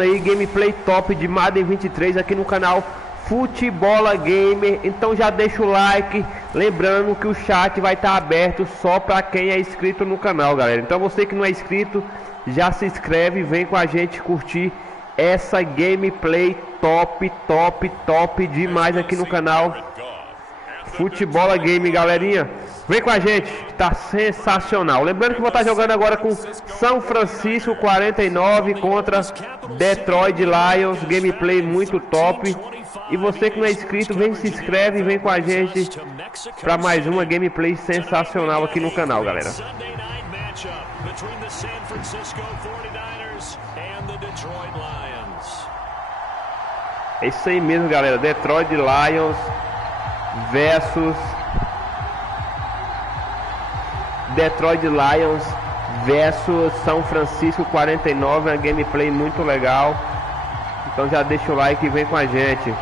Aí, gameplay top de Madden 23 aqui no canal Futebola Gamer. Então já deixa o like, lembrando que o chat vai estar aberto só para quem é inscrito no canal, galera. Então você que não é inscrito, já se inscreve e vem com a gente curtir essa gameplay top demais aqui no canal Futebola Game, galerinha. Vem com a gente, tá sensacional. Lembrando que vou estar jogando agora com São Francisco 49 contra Detroit Lions. Gameplay muito top. E você que não é inscrito, vem, se inscreve e vem com a gente para mais uma gameplay sensacional aqui no canal, galera. É isso aí mesmo, galera. Detroit Lions versus São Francisco 49, uma gameplay muito legal. Então já deixa o like e vem com a gente.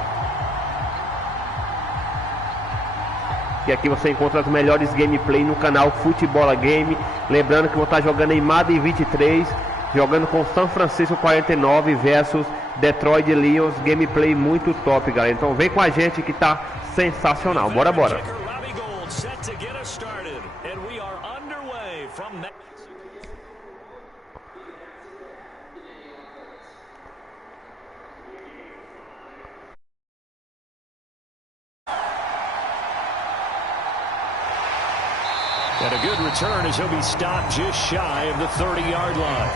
E aqui você encontra as melhores gameplay no canal Futebola Game. Lembrando que vou estar jogando em Madden 23, jogando com São Francisco 49 versus Detroit Lions. Gameplay muito top, galera. Então vem com a gente que tá sensacional. Bora. And a good return as he'll be stopped just shy of the 30-yard line.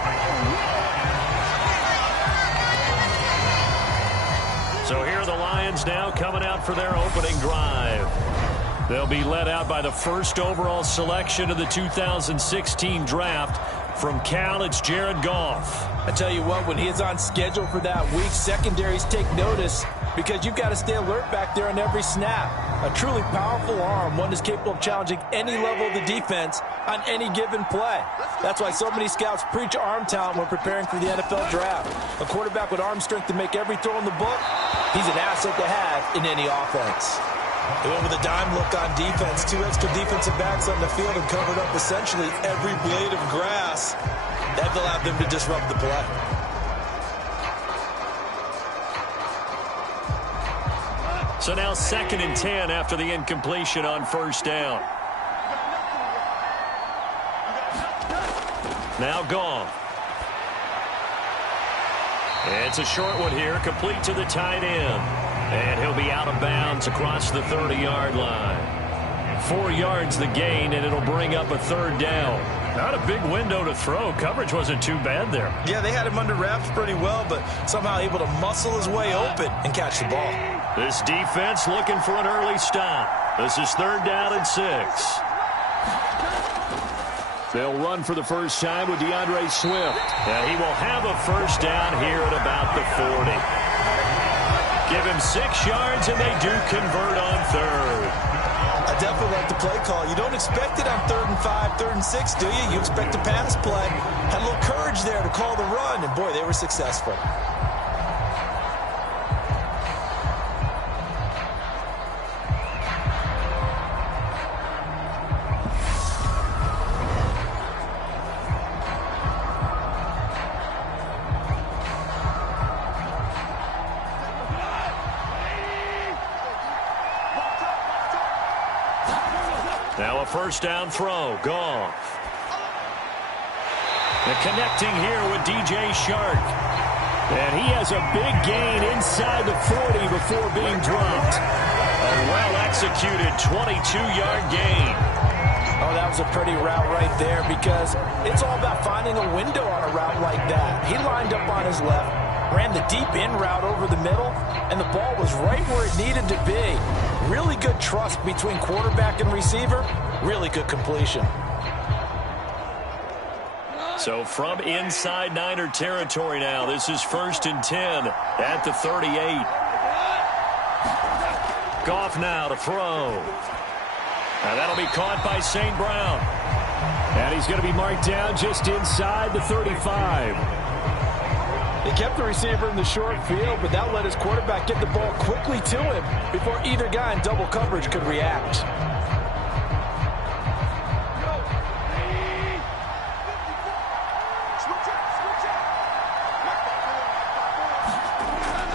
So here are the Lions now coming out for their opening drive. They'll be led out by the first overall selection of the 2016 draft. From Cal, it's Jared Goff. I tell you what, when he is on schedule for that week, secondaries take notice because you've got to stay alert back there on every snap. A truly powerful arm, one is capable of challenging any level of the defense on any given play. That's why so many scouts preach arm talent when preparing for the NFL draft. A quarterback with arm strength to make every throw in the book, he's an asset to have in any offense. They went with a dime look on defense. Two extra defensive backs on the field and covered up essentially every blade of grass. That allowed them to disrupt the play. So now 2nd and 10 after the incompletion on first down. Now Goff. It's a short one here, complete to the tight end. And he'll be out of bounds across the 30-yard line. 4 yards the gain, and it'll bring up a 3rd down. Not a big window to throw. Coverage wasn't too bad there. Yeah, they had him under wraps pretty well, but somehow able to muscle his way open and catch the ball. This defense looking for an early stop. This is 3rd down and 6. They'll run for the first time with DeAndre Swift. And he will have a first down here at about the 40. Give him 6 yards, and they do convert on 3rd. I definitely like the play call. You don't expect it on 3rd and 5, 3rd and 6, do you? You expect a pass play. Had a little courage there to call the run, and boy, they were successful. Now a first down throw. Goff. And connecting here with DJ Shark. And he has a big gain inside the 40 before being dropped. A well-executed 22-yard gain. Oh, that was a pretty route right there because it's all about finding a window on a route like that. He lined up on his left, ran the deep in route over the middle, and the ball was right where it needed to be. Really good trust between quarterback and receiver. Really good completion. So from inside Niner territory now, this is 1st and 10 at the 38. Goff now to throw. Now that'll be caught by St. Brown. And he's going to be marked down just inside the 35. They kept the receiver in the short field, but that let his quarterback get the ball quickly to him before either guy in double coverage could react.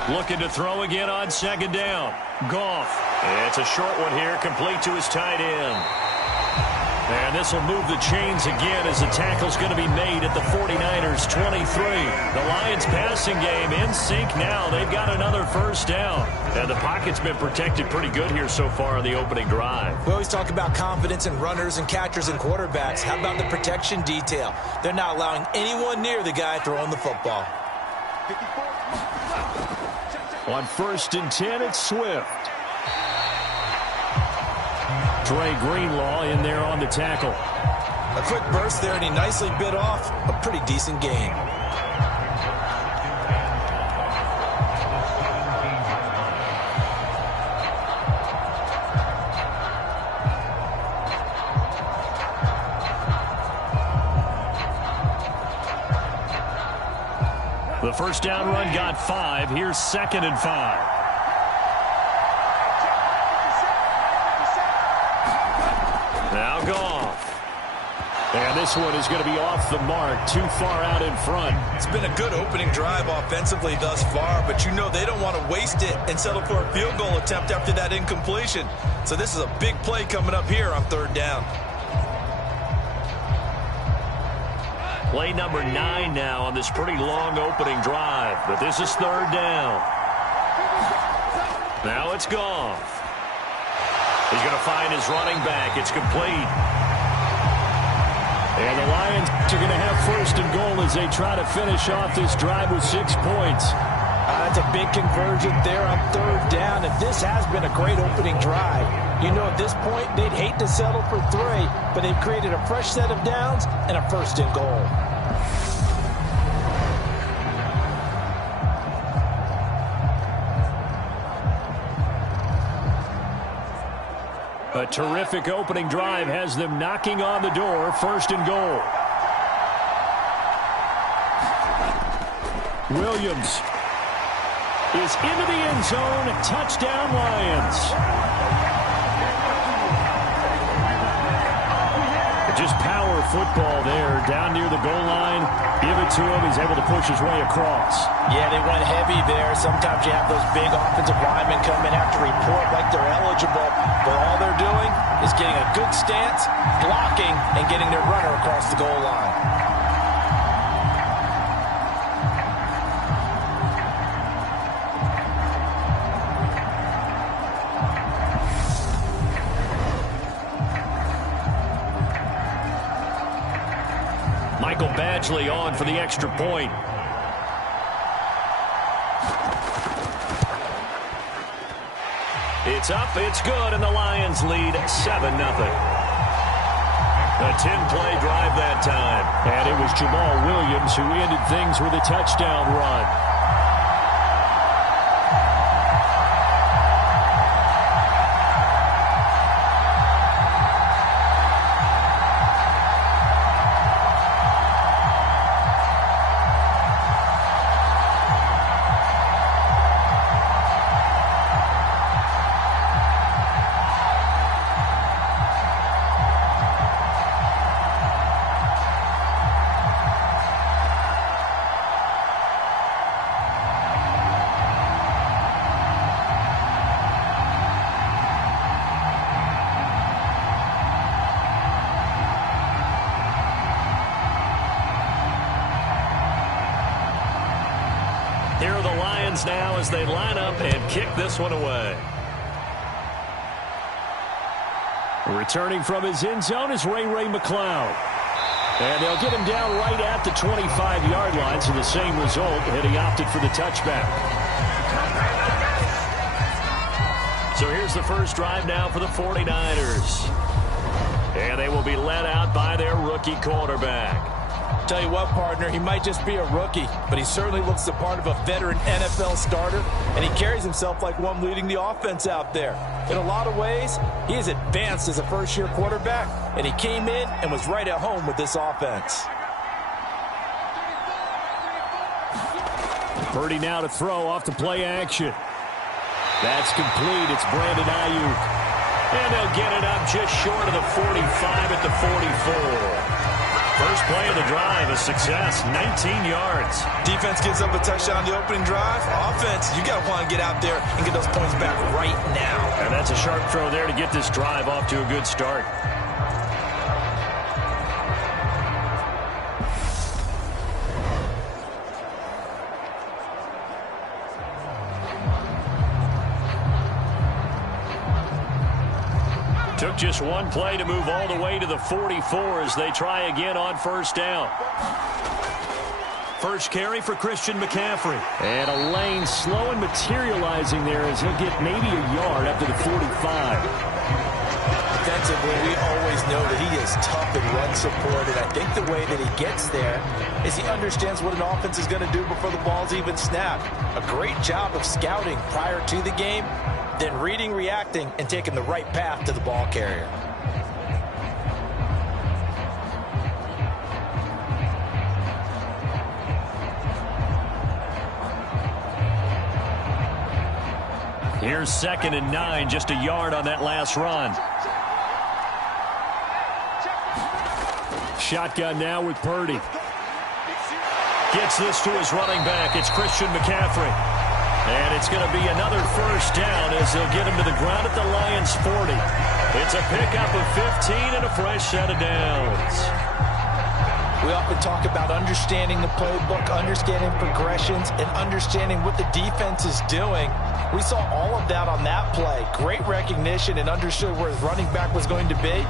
Looking to throw again on second down. Goff. It's a short one here, complete to his tight end. And this will move the chains again as the tackle's going to be made at the 49ers 23. The Lions passing game in sync now. They've got another first down. And the pocket's been protected pretty good here so far in the opening drive. We always talk about confidence in runners and catchers and quarterbacks. How about the protection detail? They're not allowing anyone near the guy throwing the football. On 1st and 10, it's Swift. Dre Greenlaw in there on the tackle. A quick burst there, and he nicely bit off a pretty decent gain. The first down run got 5. Here's 2nd and 5. Now Goff. And this one is going to be off the mark, too far out in front. It's been a good opening drive offensively thus far, but you know they don't want to waste it and settle for a field goal attempt after that incompletion. So this is a big play coming up here on 3rd down. Play number 9 now on this pretty long opening drive, but this is 3rd down. Now it's Goff. He's going to find his running back. It's complete. And the Lions are going to have 1st and goal as they try to finish off this drive with 6 points. That's a big conversion there on 3rd down. If this has been a great opening drive, you know at this point they'd hate to settle for 3, but they've created a fresh set of downs and a 1st and goal. A terrific opening drive has them knocking on the door. 1st and goal. Williams is into the end zone. Touchdown, Lions. Just power football there down near the goal line. Give it to him. He's able to push his way across. Yeah, they went heavy there. Sometimes you have those big offensive linemen come in after report like they're eligible, but all they're doing is getting a good stance, blocking, and getting their runner across the goal line. Michael Badgley on for the extra point. It's up, it's good, and the Lions lead 7-0. A 10-play drive that time. And it was Jamal Williams who ended things with a touchdown run. Here are the Lions now as they line up and kick this one away. Returning from his end zone is Ray McCloud. And they'll get him down right at the 25-yard line, so the same result, and he opted for the touchback. So here's the first drive now for the 49ers. And they will be led out by their rookie quarterback. Tell you what, partner, he might just be a rookie, but he certainly looks the part of a veteran NFL starter, and he carries himself like one leading the offense out there. In a lot of ways, he is advanced as a first-year quarterback, and he came in and was right at home with this offense. Purdy now to throw off the play action. That's complete. It's Brandon Ayuk. And they'll get it up just short of the 45 at the 44. First play of the drive, a success, 19 yards. Defense gives up a touchdown on the opening drive. Offense, you got to want to get out there and get those points back right now. And that's a sharp throw there to get this drive off to a good start. Took just one play to move all the way to the 44 as they try again on first down. First carry for Christian McCaffrey. And a lane slow and materializing there as he'll get maybe a yard up to the 45. Defensively, we always know that he is tough in run support, and I think the way that he gets there is he understands what an offense is going to do before the ball's even snapped. A great job of scouting prior to the game, then reading, reacting, and taking the right path to the ball carrier. Here's 2nd and 9, just a yard on that last run. Shotgun now with Purdy. Gets this to his running back. It's Christian McCaffrey. And it's going to be another first down as they'll get him to the ground at the Lions' 40. It's a pickup of 15 and a fresh set of downs. We often talk about understanding the playbook, understanding progressions, and understanding what the defense is doing. We saw all of that on that play. Great recognition and understood where his running back was going to be.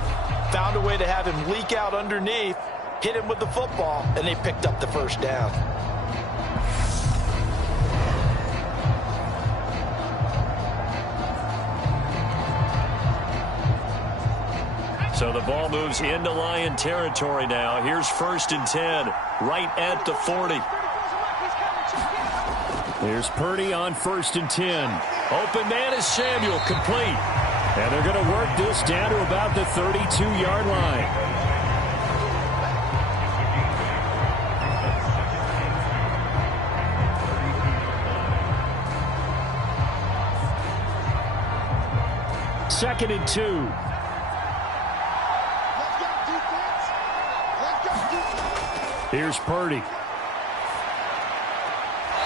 Found a way to have him leak out underneath, hit him with the football, and they picked up the first down. So the ball moves into Lion territory now. Here's 1st and 10, right at the 40. Here's Purdy on 1st and 10. Open man is Samuel, complete. And they're going to work this down to about the 32-yard line. Second and 2. Here's Purdy.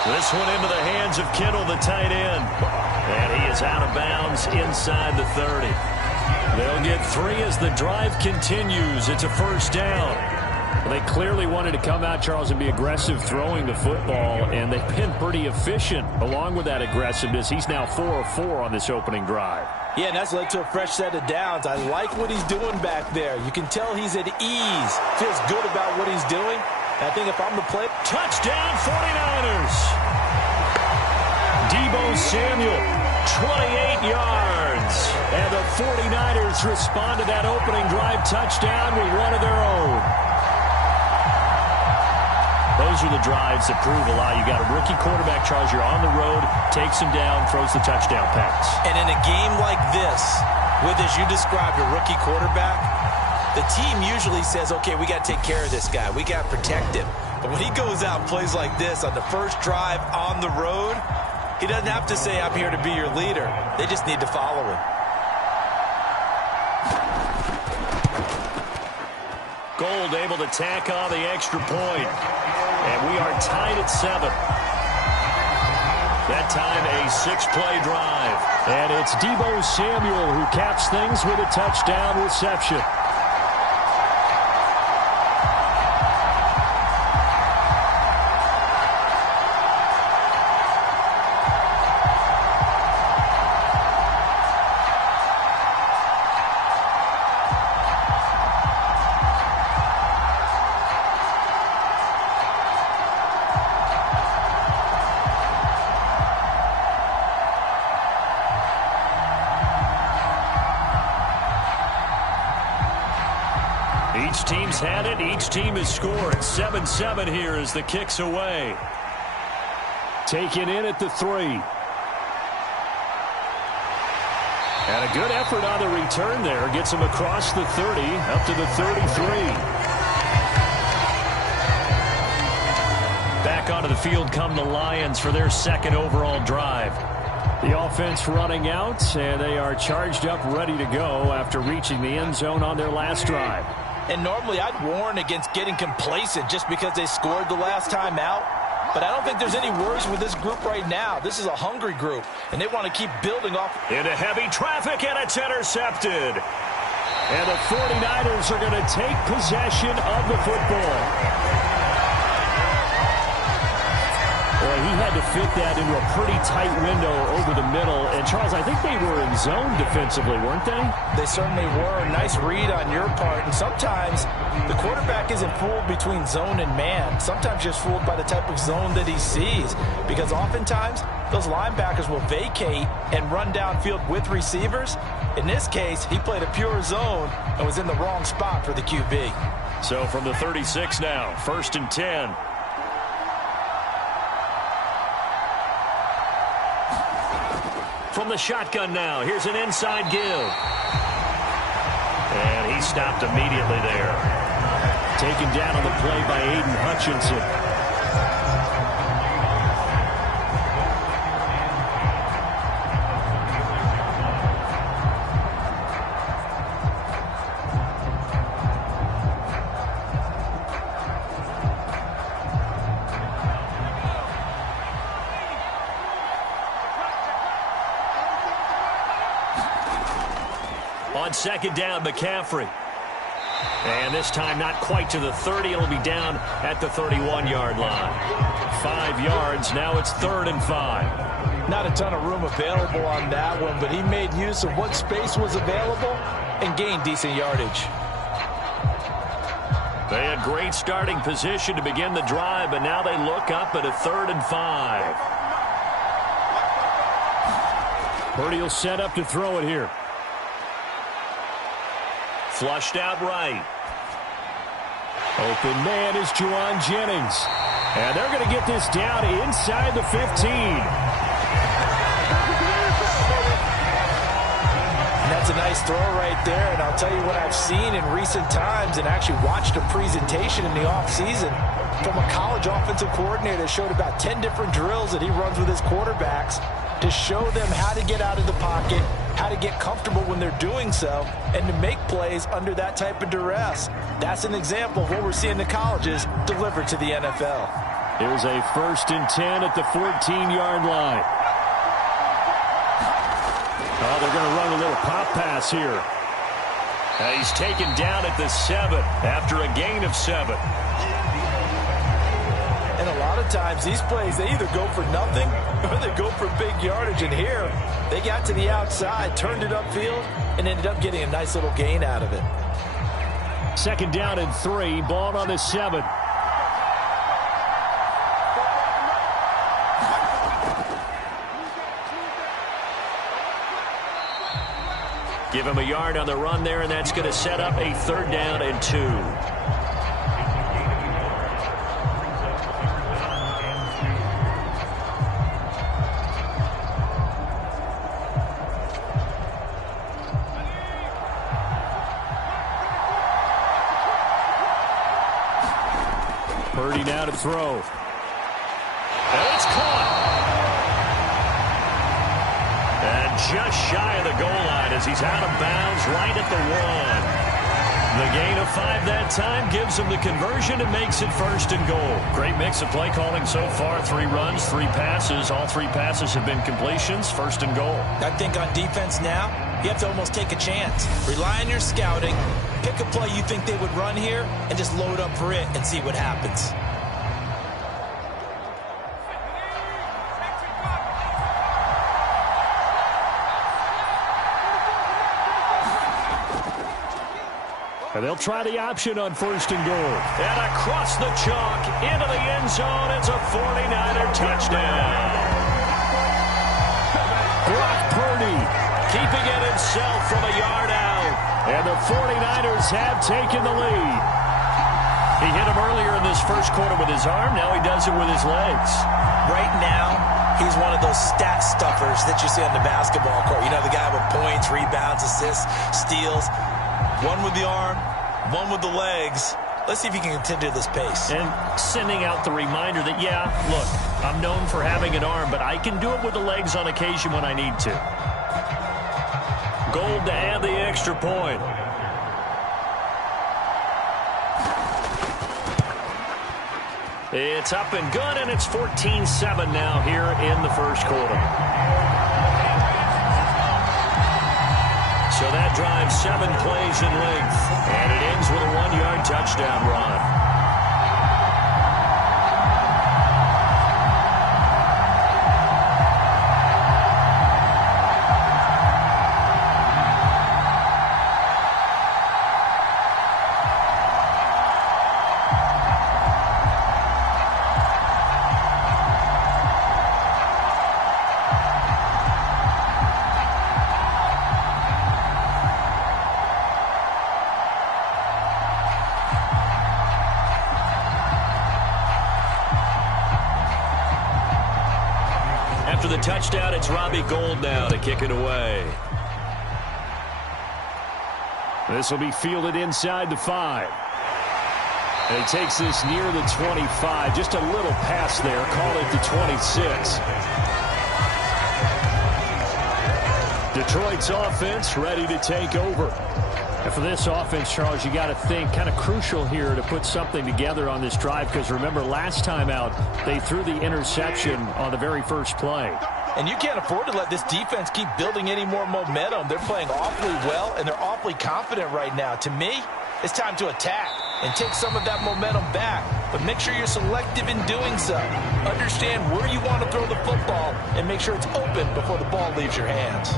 This one into the hands of Kittle, the tight end. And he is out of bounds inside the 30. They'll get 3 as the drive continues. It's a first down. They clearly wanted to come out, Charles, and be aggressive throwing the football, and they've been pretty efficient along with that aggressiveness. He's now 4 of 4 on this opening drive. Yeah, and that's led to a fresh set of downs. I like what he's doing back there. You can tell he's at ease. Feels good about what he's doing. I think if I'm the play... Touchdown 49ers! Deebo Samuel, 28 yards. And the 49ers respond to that opening drive touchdown with one of their own. Those are the drives that prove a lot. You got a rookie quarterback, Charles. You're on the road, takes him down, throws the touchdown pass. And in a game like this, with, as you described, a rookie quarterback, the team usually says, okay, we got to take care of this guy. We got to protect him. But when he goes out and plays like this on the first drive on the road, he doesn't have to say, I'm here to be your leader. They just need to follow him. Gold able to tack on the extra point. And we are tied at 7. That time a 6-play drive. And it's Deebo Samuel who caps things with a touchdown reception. Each team's had it. Each team has scored. 7-7 here as the kick's away. Taken in at the 3. And a good effort on the return there. Gets him across the 30, up to the 33. Back onto the field come the Lions for their 2nd overall drive. The offense running out, and they are charged up, ready to go after reaching the end zone on their last drive. And normally I'd warn against getting complacent just because they scored the last time out. But I don't think there's any worries with this group right now. This is a hungry group, and they want to keep building off. Into heavy traffic, and it's intercepted. And the 49ers are going to take possession of the football. Well, he had to fit that into a pretty tight window over the middle. And, Charles, I think they were in zone defensively, weren't they? They certainly were. A nice read on your part. And sometimes the quarterback isn't fooled between zone and man. Sometimes just fooled by the type of zone that he sees. Because oftentimes those linebackers will vacate and run downfield with receivers. In this case, he played a pure zone and was in the wrong spot for the QB. So from the 36 now, 1st and 10. From the shotgun now, here's an inside give. And he stopped immediately there. Taken down on the play by Aiden Hutchinson. On 2nd down, McCaffrey. And this time not quite to the 30. It'll be down at the 31-yard line. 5 yards. Now it's 3rd and 5. Not a ton of room available on that one, but he made use of what space was available and gained decent yardage. They had great starting position to begin the drive, but now they look up at a 3rd and 5. Purdy will set up to throw it here. Flushed out right. Open man is Juwan Jennings. And they're going to get this down inside the 15. And that's a nice throw right there. And I'll tell you what I've seen in recent times and actually watched a presentation in the offseason from a college offensive coordinator that showed about 10 different drills that he runs with his quarterbacks to show them how to get out of the pocket, how to get comfortable when they're doing so, and to make plays under that type of duress. That's an example of what we're seeing the colleges deliver to the NFL. Here's a 1st and 10 at the 14-yard line. Oh, they're going to run a little pop pass here. He's taken down at the 7 after a gain of 7. And a lot of times these plays, they either go for nothing or they go for big yardage. And here, they got to the outside, turned it upfield, and ended up getting a nice little gain out of it. 2nd down and 3, ball on the 7. Give him a yard on the run there, and that's going to set up a 3rd down and 2. Purdy now to throw. And it's caught. And just shy of the goal line as he's out of bounds right at the 1. The gain of 5 that time gives him the conversion and makes it 1st and goal. Great mix of play calling so far. 3 runs, 3 passes. All 3 passes have been completions. 1st and goal. I think on defense now, you have to almost take a chance. Rely on your scouting. Pick a play you think they would run here and just load up for it and see what happens. And they'll try the option on 1st and goal. And across the chalk into the end zone. It's a 49er touchdown. Brock Purdy keeping it himself from a yard out. And the 49ers have taken the lead. He hit him earlier in this 1st quarter with his arm. Now he does it with his legs. Right now, he's one of those stat stuffers that you see on the basketball court. You know, the guy with points, rebounds, assists, steals. One with the arm, one with the legs. Let's see if he can continue this pace. And sending out the reminder that, yeah, look, I'm known for having an arm, but I can do it with the legs on occasion when I need to. Gold to add the extra point. It's up and good, and it's 14-7 now here in the first quarter. So that drives 7 plays in length, and it ends with a 1-yard touchdown run. After the touchdown, it's Robbie Gould now to kick it away. This will be fielded inside the 5. And he takes this near the 25. Just a little pass there. Call it the 26. Detroit's offense ready to take over. And for this offense, Charles, you got to think kind of crucial here to put something together on this drive, because remember last time out they threw the interception on the very first play. And you can't afford to let this defense keep building any more momentum. They're playing awfully well, and they're awfully confident right now. To me, it's time to attack and take some of that momentum back. But make sure you're selective in doing so. Understand where you want to throw the football and make sure it's open before the ball leaves your hands.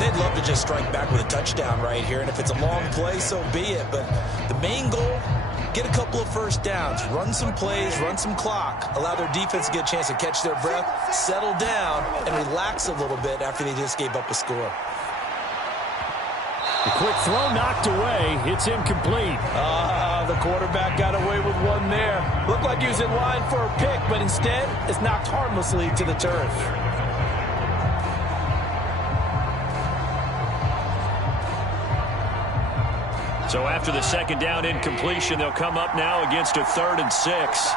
They'd love to just strike back with a touchdown right here, and if it's a long play, so be it. But the main goal, get a couple of first downs, run some plays, run some clock, allow their defense to get a chance to catch their breath, settle down, and relax a little bit after they just gave up a score. The quick throw knocked away. It's incomplete. The quarterback got away with one there. Looked like he was in line for a pick, but instead it's knocked harmlessly to the turf. So after the second down incompletion, they'll come up now against a 3rd and 6.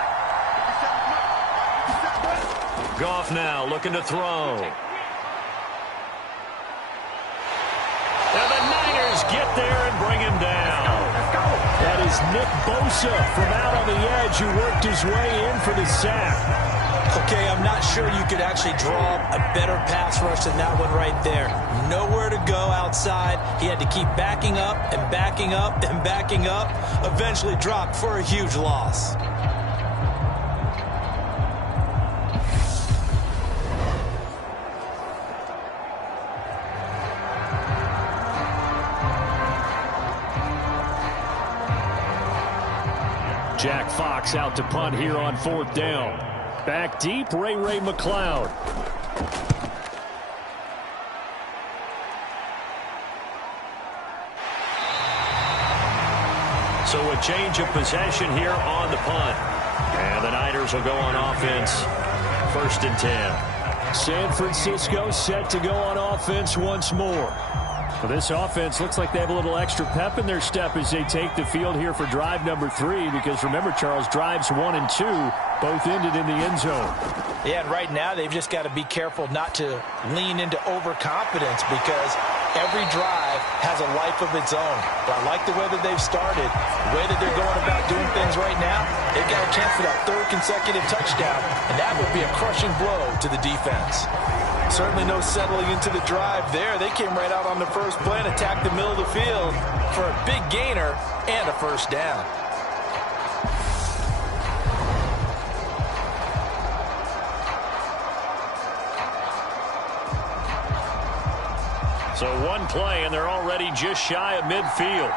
Goff now looking to throw. And the Niners get there and bring him down. That is Nick Bosa from out on the edge who worked his way in for the sack. Okay, I'm not sure you could actually draw a better pass rush than that one right there. Nowhere to go outside. He had to keep backing up and backing up and backing up. Eventually dropped for a huge loss. Jack Fox out to punt here on 4th down. Back deep, Ray McLeod. So a change of possession here on the punt. And the Niners will go on offense. 1st and 10. San Francisco set to go on offense once more. Well, this offense looks like they have a little extra pep in their step as they take the field here for drive number 3, because remember, Charles, drives 1 and 2 both ended in the end zone. Yeah, and right now they've just got to be careful not to lean into overconfidence, because every drive has a life of its own. But I like the way that they've started, the way that they're going about doing things right now. They've got a chance for that 3rd consecutive touchdown, and that would be a crushing blow to the defense. Certainly no settling into the drive there. They came right out on the first play and attacked the middle of the field for a big gainer and a 1st down. So one play, and they're already just shy of midfield.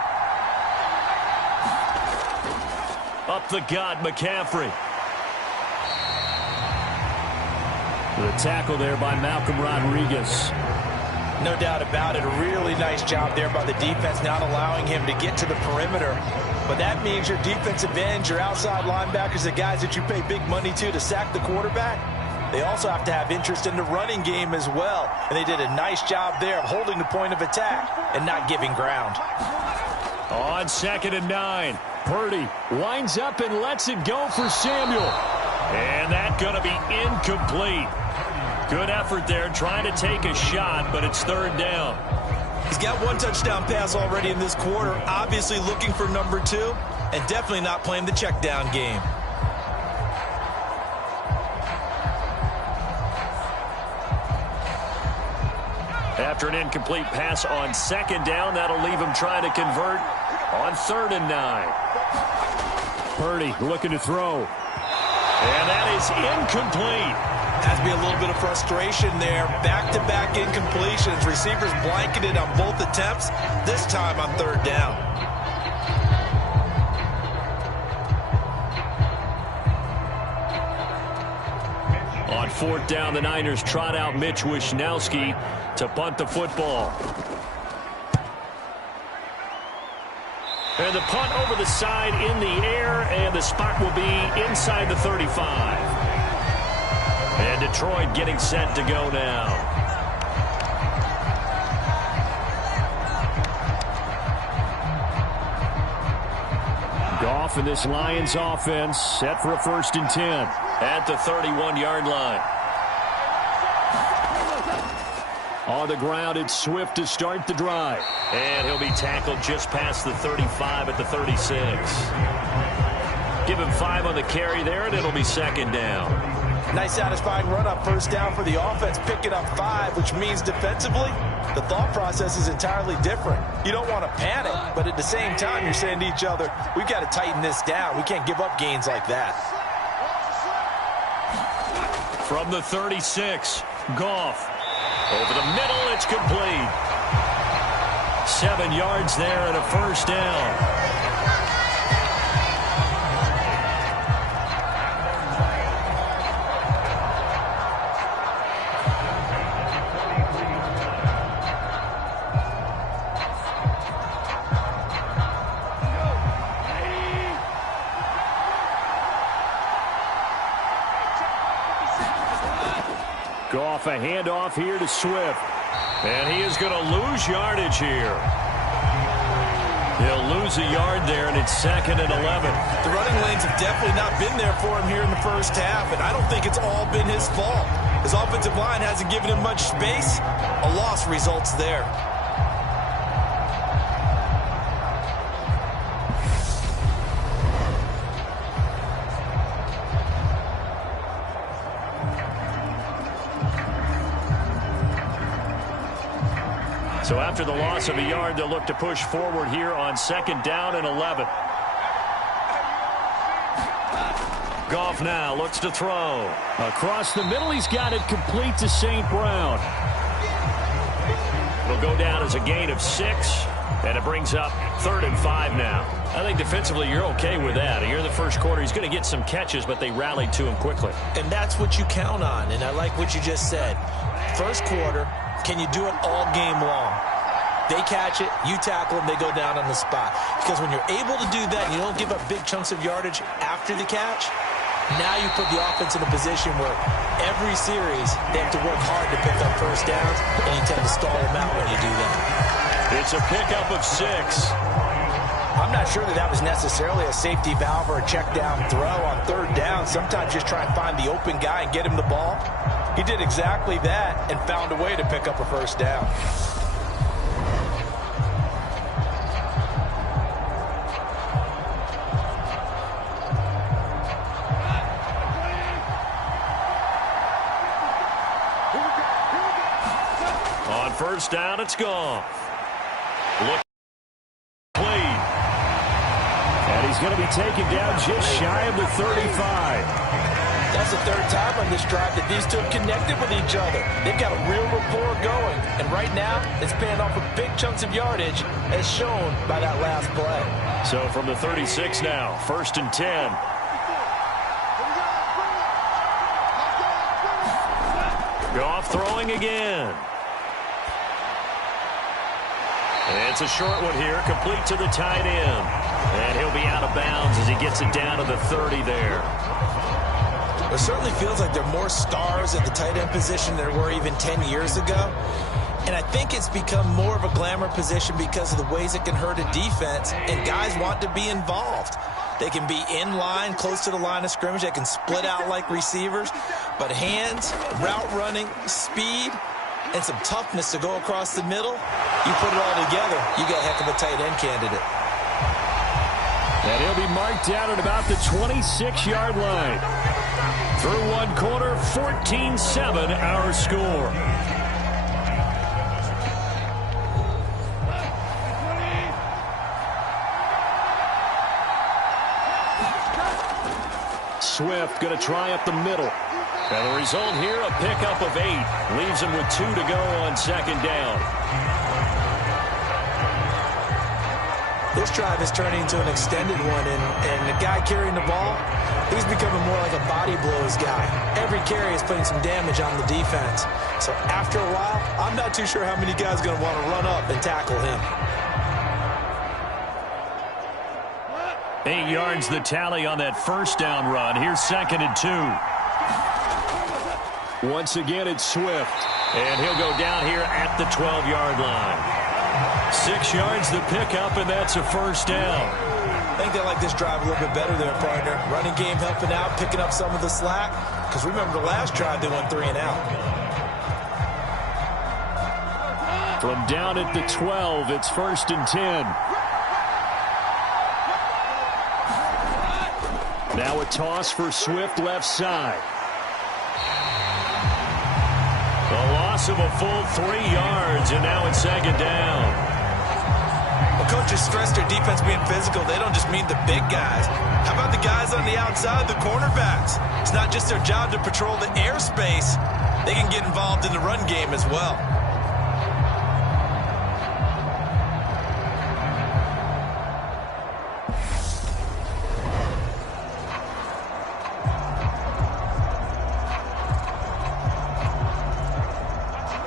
Up the gut, McCaffrey. The tackle there by Malcolm Rodriguez. No doubt about it. A really nice job there by the defense, not allowing him to get to the perimeter. But that means your defensive ends, your outside linebackers, the guys that you pay big money to sack the quarterback, they also have to have interest in the running game as well. And they did a nice job there of holding the point of attack and not giving ground. On 2nd and 9, Purdy winds up and lets it go for Samuel. And that's going to be incomplete. Good effort there trying to take a shot, but it's 3rd down. He's got 1 touchdown pass already in this quarter, obviously looking for number 2, and definitely not playing the check down game. After an incomplete pass on second down, that'll leave him trying to convert on 3rd and 9. Purdy looking to throw. And that is incomplete. Has to be a little bit of frustration there. Back-to-back incompletions. Receivers blanketed on both attempts, this time on 3rd down. On 4th down, the Niners trot out Mitch Wishnowski to punt the football. And the punt over the side in the air, and the spot will be inside the 35. And Detroit getting set to go now. Goff and this Lions offense set for a 1st and 10. At the 31-yard line. On the ground, it's Swift to start the drive. And he'll be tackled just past the 35 at the 36. Give him 5 on the carry there, and it'll be 2nd down. Nice satisfying run up 1st down for the offense, picking up 5, which means defensively, the thought process is entirely different. You don't want to panic, but at the same time, you're saying to each other, we've got to tighten this down. We can't give up gains like that. From the 36, Goff. Over the middle, it's complete. 7 yards there and a 1st down. Goff, a handoff here to Swift. And he is going to lose yardage here. He'll lose a yard there, and it's 2nd and 11. The running lanes have definitely not been there for him here in the 1st half, and I don't think it's all been his fault. His offensive line hasn't given him much space. A loss results there. So after the loss of a yard, they'll look to push forward here on 2nd down and 11. Goff now looks to throw. Across the middle, he's got it complete to St. Brown. It'll go down as a gain of 6, and it brings up 3rd and 5 now. I think defensively you're okay with that. Here in the 1st quarter, he's going to get some catches, but they rallied to him quickly. And that's what you count on, and I like what you just said. 1st quarter, can you do it all game long? They catch it, you tackle them, they go down on the spot. Because when you're able to do that and you don't give up big chunks of yardage after the catch, now you put the offense in a position where every series they have to work hard to pick up 1st downs, and you tend to stall them out when you do that. It's a pickup of 6. I'm not sure that was necessarily a safety valve or a check down throw on 3rd down. Sometimes just try and find the open guy and get him the ball. He did exactly that and found a way to pick up a 1st down. On 1st down, it's gone. Look, clean. And he's going to be taken down just shy of the 35. That's the 3rd time on this drive that these two have connected with each other. They've got a real rapport going. And right now, it's paying off with big chunks of yardage, as shown by that last play. So from the 36 now, 1st and 10. Goff throwing again. It's a short one here, complete to the tight end. And he'll be out of bounds as he gets it down to the 30 there. It certainly feels like there are more stars at the tight end position than there were even 10 years ago. And I think it's become more of a glamour position because of the ways it can hurt a defense, and guys want to be involved. They can be in line, close to the line of scrimmage. They can split out like receivers. But hands, route running, speed, and some toughness to go across the middle, you put it all together, you got a heck of a tight end candidate. And he'll be marked down at about the 26-yard line. Through one quarter, 14-7 our score. Swift going to try up the middle. And the result here, a pickup of 8. Leaves him with 2 to go on second down. This drive is turning into an extended one, and the guy carrying the ball, he's becoming more like a body blows guy. Every carry is putting some damage on the defense. So after a while, I'm not too sure how many guys are going to want to run up and tackle him. 8 yards the tally on that first down run. Here's 2nd and 2. Once again, it's Swift. And he'll go down here at the 12-yard line. 6 yards the pickup, and that's a first down. I think they like this drive a little bit better there, partner. Running game helping out, picking up some of the slack. Because remember the last drive, they went 3 and out. From down at the 12, it's 1st and 10. Now a toss for Swift left side. A loss of a full 3 yards, and now it's 2nd down. Coaches stress their defense being physical. They don't just mean the big guys. How about the guys on the outside, the cornerbacks? It's not just their job to patrol the airspace. They can get involved in the run game as well.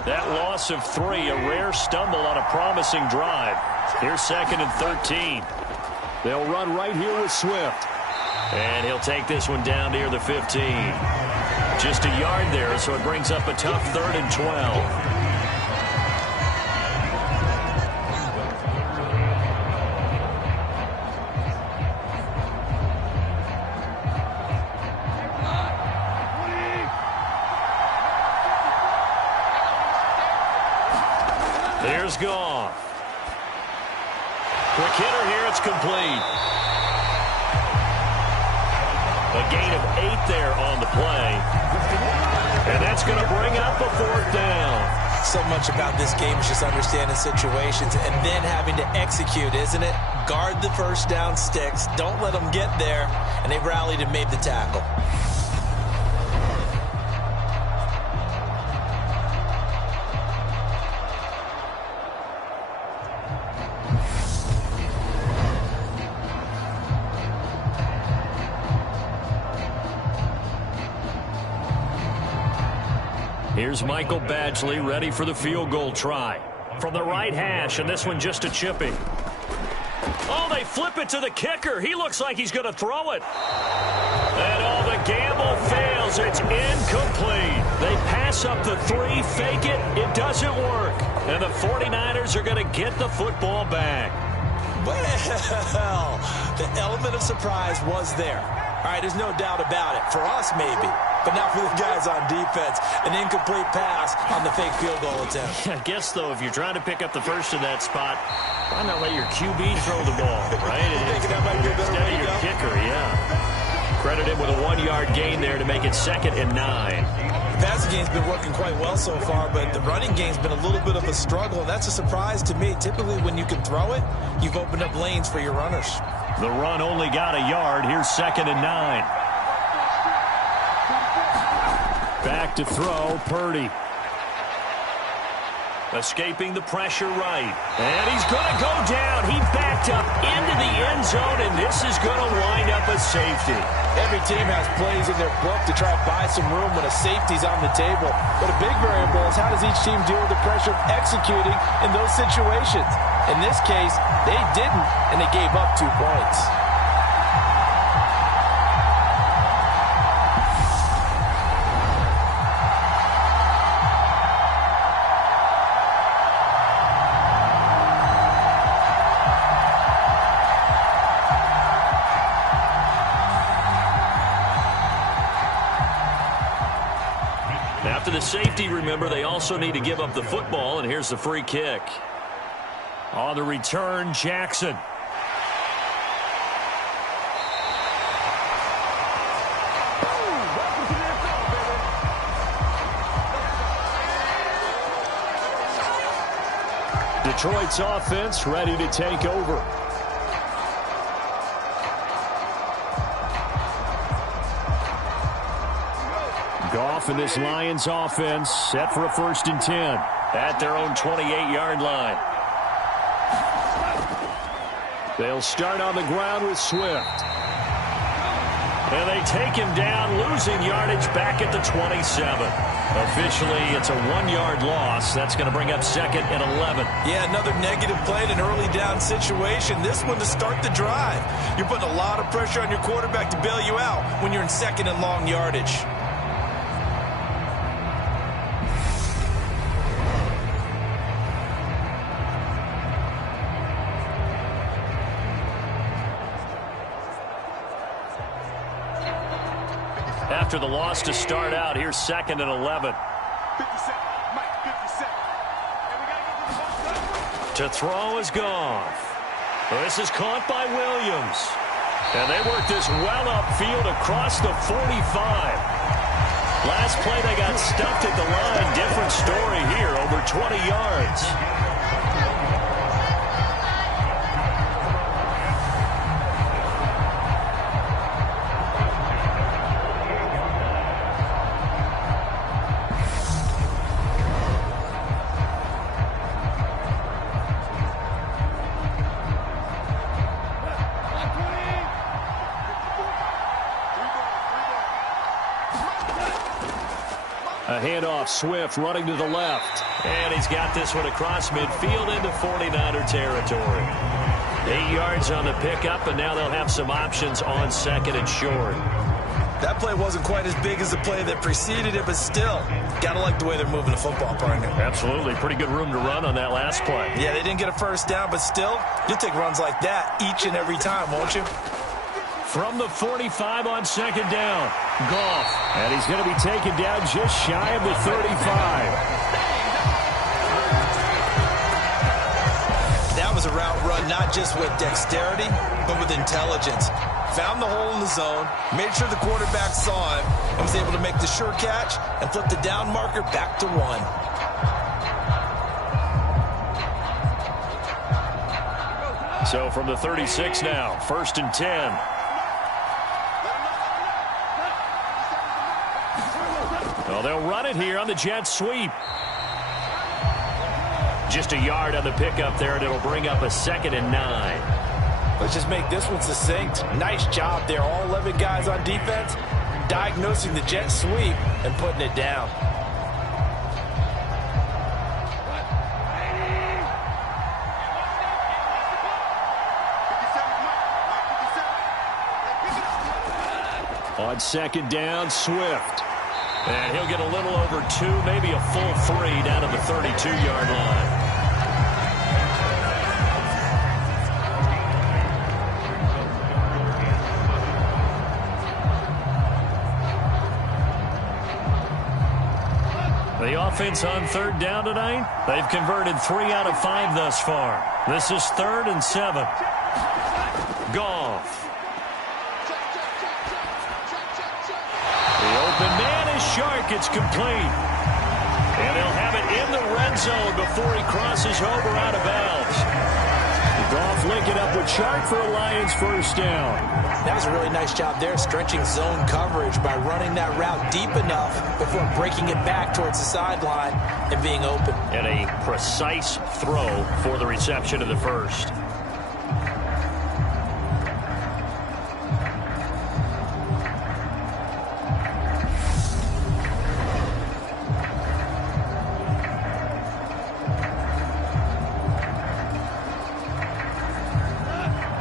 That loss of 3, a rare stumble on a promising drive. Here's 2nd and 13. They'll run right here with Swift. And he'll take this one down near the 15. Just a yard there, so it brings up a tough 3rd and 12. There's Goff. Quick hitter here, it's complete. A gain of 8 there on the play. And that's going to bring up a 4th down. So much about this game is just understanding situations and then having to execute, isn't it? Guard the first down sticks. Don't let them get there. And they rallied and made the tackle. Here's Michael Badgley ready for the field goal try. From the right hash, and this one just a chipping. Oh, they flip it to the kicker. He looks like he's going to throw it. And the gamble fails. It's incomplete. They pass up the 3, fake it. It doesn't work. And the 49ers are going to get the football back. Well, the element of surprise was there. All right, there's no doubt about it. For us, maybe. But not for the guys on defense. An incomplete pass on the fake field goal attempt. I guess, though, if you're trying to pick up the first in that spot, why not let your QB throw the ball, right? Thinking that might be a better way to your go? kicker, yeah. Credit him with a 1-yard gain there to make it 2nd and 9. The passing game's been working quite well so far, but the running game's been a little bit of a struggle, and that's a surprise to me. Typically, when you can throw it, you've opened up lanes for your runners. The run only got a yard. Here's 2nd and 9. Back to throw, Purdy. Escaping the pressure right. And he's going to go down. He backed up into the end zone, and this is going to wind up a safety. Every team has plays in their book to try to buy some room when a safety's on the table. But a big variable is how does each team deal with the pressure of executing in those situations. In this case, they didn't, and they gave up 2 points. After the safety, remember, they also need to give up the football, and here's the free kick. On the return, Jackson. Detroit's offense ready to take over. off in this Lions offense, set for a 1st and 10 at their own 28-yard line. They'll start on the ground with Swift. And they take him down, losing yardage back at the 27. Officially, it's a 1-yard loss. That's going to bring up 2nd and 11. Yeah, another negative play in an early down situation. This one to start the drive. You're putting a lot of pressure on your quarterback to bail you out when you're in 2nd and long yardage. After the loss to start out, here's 2nd and 11. To throw is Goff. This is caught by Williams. And they work this well upfield across the 45. Last play, they got stuffed at the line. Different story here, over 20 yards. A handoff, Swift running to the left. And he's got this one across midfield into 49er territory. 8 yards on the pickup, and now they'll have some options on 2nd and short. That play wasn't quite as big as the play that preceded it, but still, got to like the way they're moving the football, partner. Absolutely. Pretty good room to run on that last play. Yeah, they didn't get a 1st down, but still, you'll take runs like that each and every time, won't you? From the 45 on 2nd down, Goff. And he's going to be taken down just shy of the 35. That was a route run not just with dexterity, but with intelligence. Found the hole in the zone, made sure the quarterback saw him, and was able to make the sure catch and flip the down marker back to 1. So from the 36 now, 1st and 10. Well, they'll run it here on the jet sweep. Just a yard on the pickup there, and it'll bring up a 2nd and 9. Let's just make this one succinct. Nice job there. All 11 guys on defense diagnosing the jet sweep and putting it down. On 2nd down, Swift. And he'll get a little over 2, maybe a full 3 down to the 32-yard line. The offense on 3rd down tonight, they've converted 3 out of 5 thus far. This is 3rd and 7. Goff. The open man is Shark. It's complete. And they'll have it in the red zone before he crosses over out of bounds. Goff linking up with Shark for a Lions 1st down. That was a really nice job there, stretching zone coverage by running that route deep enough before breaking it back towards the sideline and being open. And a precise throw for the reception of the 1st.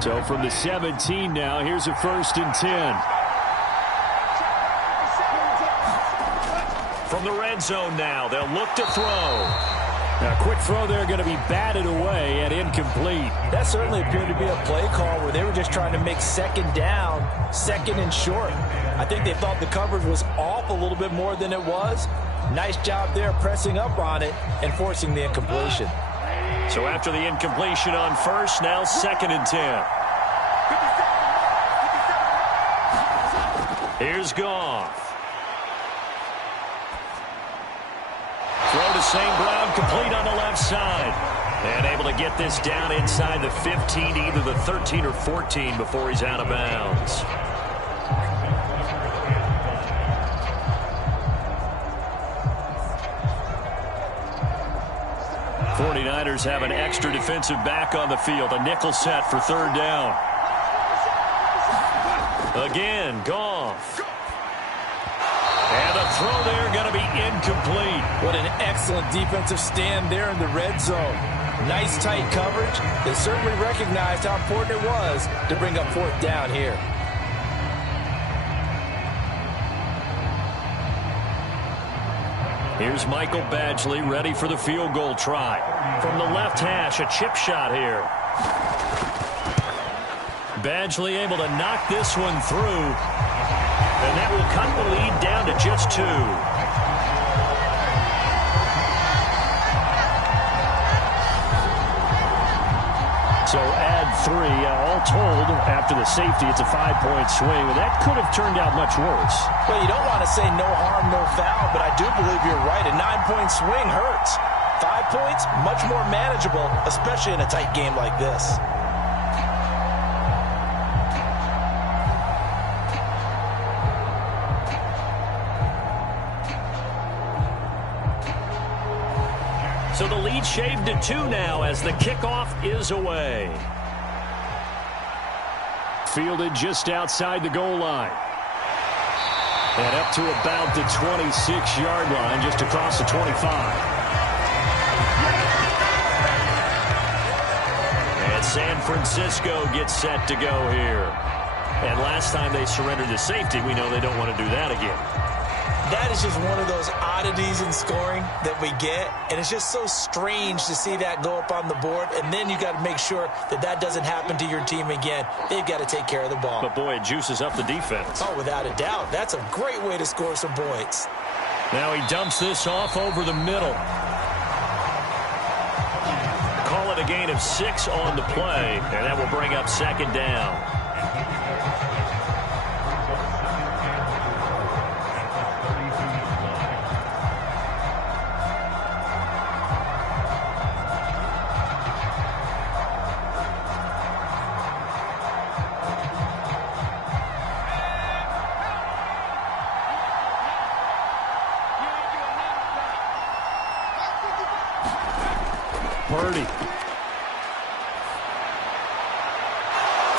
So from the 17 now, here's a 1st and 10. From the red zone now, they'll look to throw. Now, a quick throw there going to be batted away and incomplete. That certainly appeared to be a play call where they were just trying to make 2nd down, 2nd and short. I think they thought the coverage was off a little bit more than it was. Nice job there pressing up on it and forcing the incompletion. So after the incompletion on 1st, now 2nd and 10. Here's Goff. Throw to St. Brown, complete on the left side. And able to get this down inside the 15, either the 13 or 14 before he's out of bounds. 49ers have an extra defensive back on the field. A nickel set for third down. Again, Goff. And the throw there going to be incomplete. What an excellent defensive stand there in the red zone. Nice tight coverage. They certainly recognized how important it was to bring up fourth down here. Here's Michael Badgley ready for the field goal try. From the left hash, a chip shot here. Badgley able to knock this one through. And that will cut the lead down to just 2. So add 3. All told, after the safety, it's a 5-point swing. And that could have turned out much worse. Well, you don't want to say no harm, no foul, but I do believe you're right. A 9-point swing hurts. 5 points, much more manageable, especially in a tight game like this. So the lead shaved to 2 now as the kickoff is away. Fielded just outside the goal line. And up to about the 26-yard line, just across the 25. And San Francisco gets set to go here. And last time they surrendered to safety, we know they don't want to do that again. That is just one of those oddities in scoring that we get, and it's just so strange to see that go up on the board, and then you got to make sure that that doesn't happen to your team again. They've got to take care of the ball. But, boy, it juices up the defense. Oh, without a doubt. That's a great way to score some points. Now he dumps this off over the middle. Call it a gain of 6 on the play, and that will bring up second down. Purdy.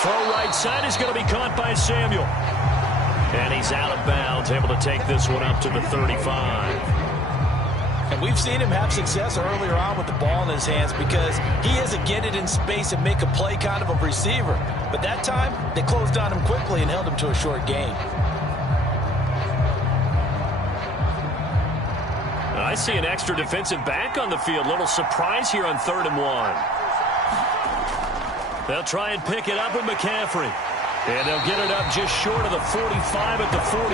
Throw right side is going to be caught by Samuel. And he's out of bounds, able to take this one up to the 35. And we've seen him have success earlier on with the ball in his hands because he is a get it in space and make a play kind of a receiver. But that time, they closed on him quickly and held him to a short gain. I see an extra defensive back on the field. Little surprise here on 3rd and 1. They'll try and pick it up with McCaffrey. And they'll get it up just short of the 45 at the 44.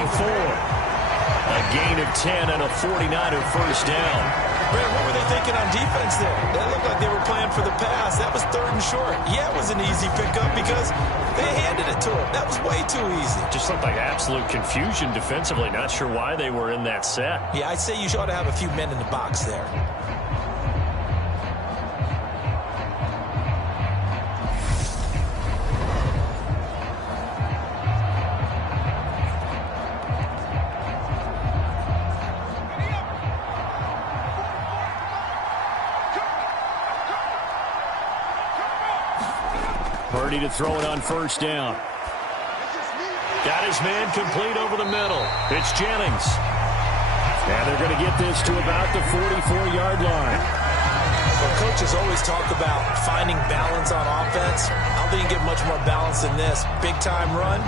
A gain of 10 and a 49er first down. Brad, what were they thinking on defense there? That looked like they were playing for the pass. That was 3rd and short. Yeah, it was an easy pickup because they handed it to him. That was way too easy. Just looked like absolute confusion defensively. Not sure why they were in that set. Yeah, I'd say you ought to have a few men in the box there. Purdy to throw it on first down. Got his man complete over the middle. It's Jennings. And they're going to get this to about the 44-yard line. Well, coaches always talk about finding balance on offense. I don't think you get much more balance than this. Big-time run,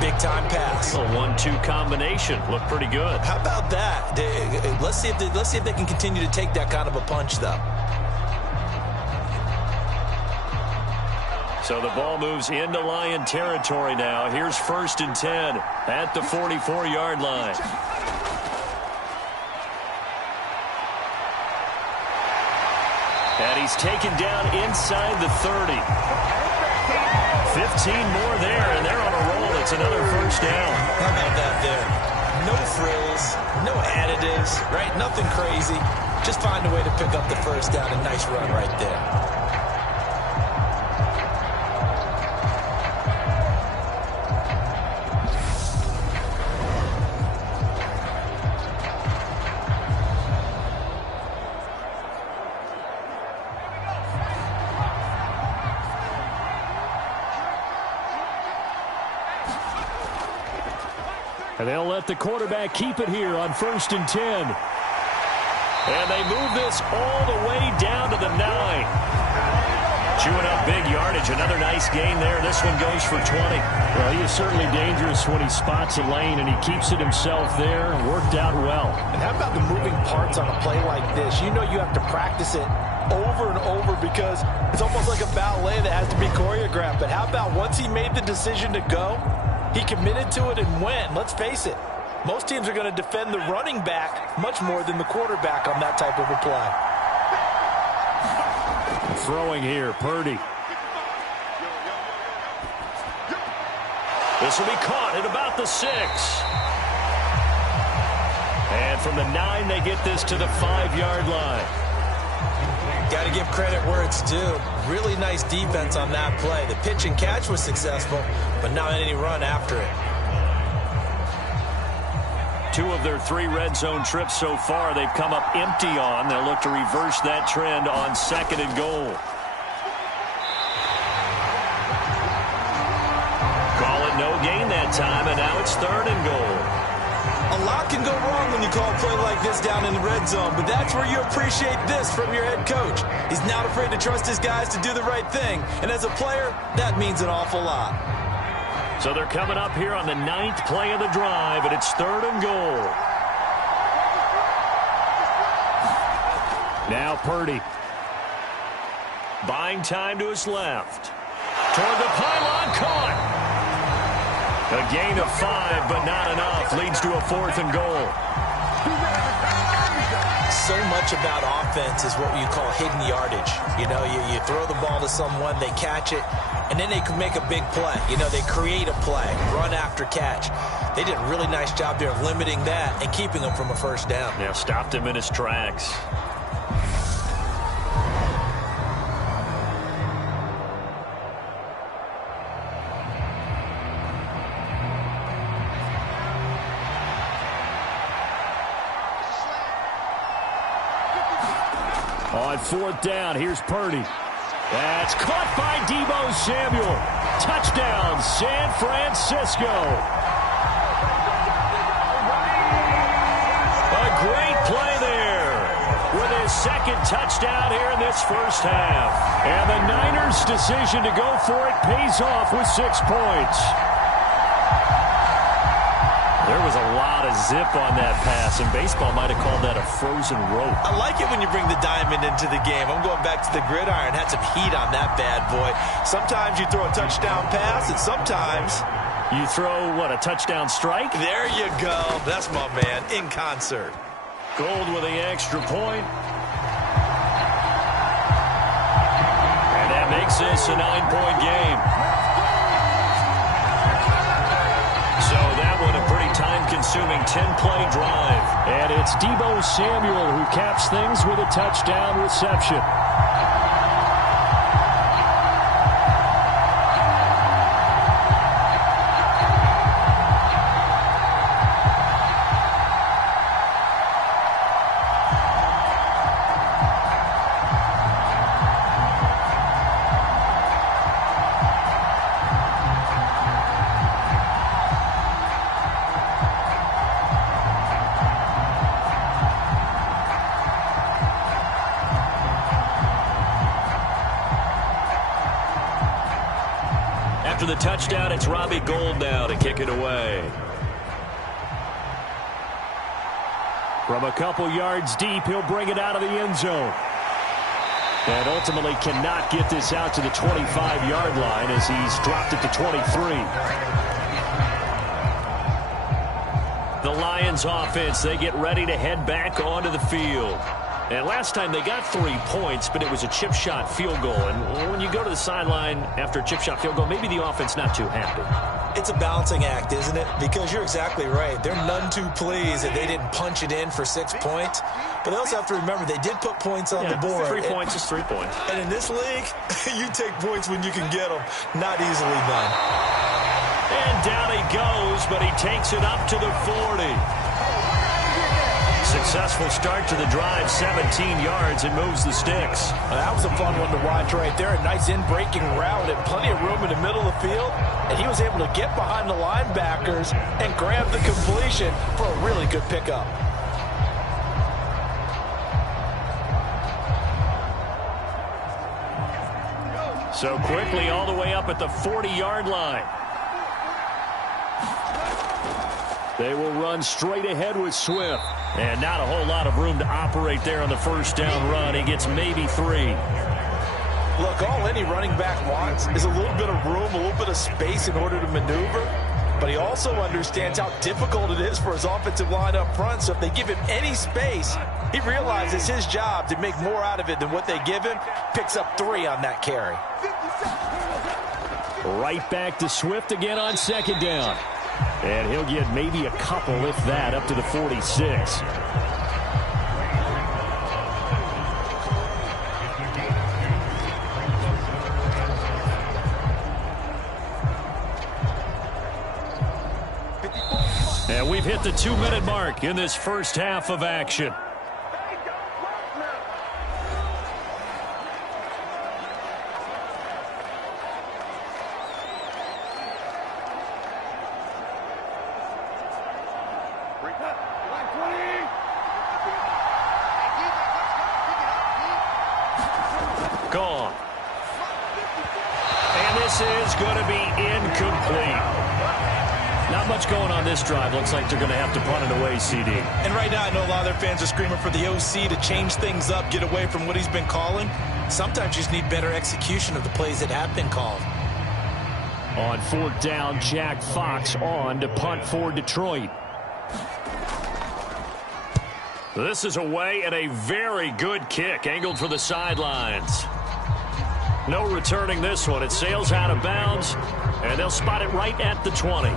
big-time pass. A 1-2 combination. Looked pretty good. How about that? Let's see if they can continue to take that kind of a punch, though. So the ball moves into Lion territory now. Here's 1st and 10 at the 44-yard line. And he's taken down inside the 30. 15 more there, and they're on a roll. It's another first down. How about that there? No frills, no additives, right? Nothing crazy. Just find a way to pick up the first down. A nice run right there. And they'll let the quarterback keep it here on 1st and 10. And they move this all the way down to the 9. Chewing up big yardage. Another nice gain there. This one goes for 20. Well, he is certainly dangerous when he spots a lane, and he keeps it himself there. Worked out well. And how about the moving parts on a play like this? You know you have to practice it over and over because it's almost like a ballet that has to be choreographed. But how about once he made the decision to go, he committed to it and went. Let's face it, most teams are going to defend the running back much more than the quarterback on that type of a play. Throwing here, Purdy. This will be caught at about the 6. And from the 9, they get this to the 5-yard line. Got to give credit where it's due. Really nice defense on that play. The pitch and catch was successful, but not any run after it. 2 of their 3 red zone trips so far, they've come up empty on. They'll look to reverse that trend on 2nd and goal. Call it no gain that time, and now it's 3rd and goal. A lot can go wrong when you call a play like this down in the red zone, but that's where you appreciate this from your head coach. He's not afraid to trust his guys to do the right thing, and as a player, that means an awful lot. So they're coming up here on the 9th play of the drive, and it's 3rd and goal. Now Purdy. Buying time to his left. Toward the pylon, caught. A gain of 5, but not enough. Leads to a 4th and goal. So much about offense is what you call hidden yardage. You know, you throw the ball to someone, they catch it, and then they can make a big play. You know, they create a play, run after catch. They did a really nice job there of limiting that and keeping him from a 1st down. Yeah, stopped him in his tracks. On 4th down, here's Purdy. That's caught by Deebo Samuel. Touchdown, San Francisco. A great play there with his 2nd touchdown here in this 1st half. And the Niners' decision to go for it pays off with 6 points. There was a lot of zip on that pass, and baseball might have called that a frozen rope. I like it when you bring the diamond into the game. I'm going back to the gridiron. Had some heat on that bad boy. Sometimes you throw a touchdown pass, and sometimes you throw, what, a touchdown strike? There you go. That's my man, in concert. Gold with the extra point. And that makes this a 9-point game. So that one a pretty time-consuming 10-play drive. And it's Deebo Samuel who caps things with a touchdown reception. After the touchdown, it's Robbie Gould now to kick it away. From a couple yards deep, he'll bring it out of the end zone. And ultimately cannot get this out to the 25-yard line as he's dropped it to 23. The Lions offense, they get ready to head back onto the field. And last time they got 3 points, but it was a chip shot field goal. And when you go to the sideline after a chip shot field goal, maybe the offense not too happy. It's a balancing act, isn't it? Because you're exactly right. They're none too pleased that they didn't punch it in for 6 points. But they also have to remember they did put points on the board. 3 points is 3 points. And in this league, you take points when you can get them. Not easily done. And down he goes, but he takes it up to the 40. Successful start to the drive, 17 yards, and moves the sticks. Well, that was a fun one to watch right there. A nice in-breaking route and plenty of room in the middle of the field. And he was able to get behind the linebackers and grab the completion for a really good pickup. So quickly all the way up at the 40-yard line. They will run straight ahead with Swift. And not a whole lot of room to operate there on the first down run. He gets maybe 3. Look, all any running back wants is a little bit of room, a little bit of space in order to maneuver. But he also understands how difficult it is for his offensive line up front. So if they give him any space, he realizes his job to make more out of it than what they give him. Picks up 3 on that carry. Right back to Swift again on second down. And he'll get maybe a couple, if that, up to the 46. And we've hit the 2-minute mark in this first half of action. Gone. And this is going to be incomplete. Not much going on this drive. Looks like they're going to have to punt it away, CD. And right now, I know a lot of their fans are screaming for the OC to change things up, get away from what he's been calling. Sometimes you just need better execution of the plays that have been called. On 4th down, Jack Fox on to punt for Detroit. This is away and a very good kick, angled for the sidelines. No returning this one. It sails out of bounds, and they'll spot it right at the 20.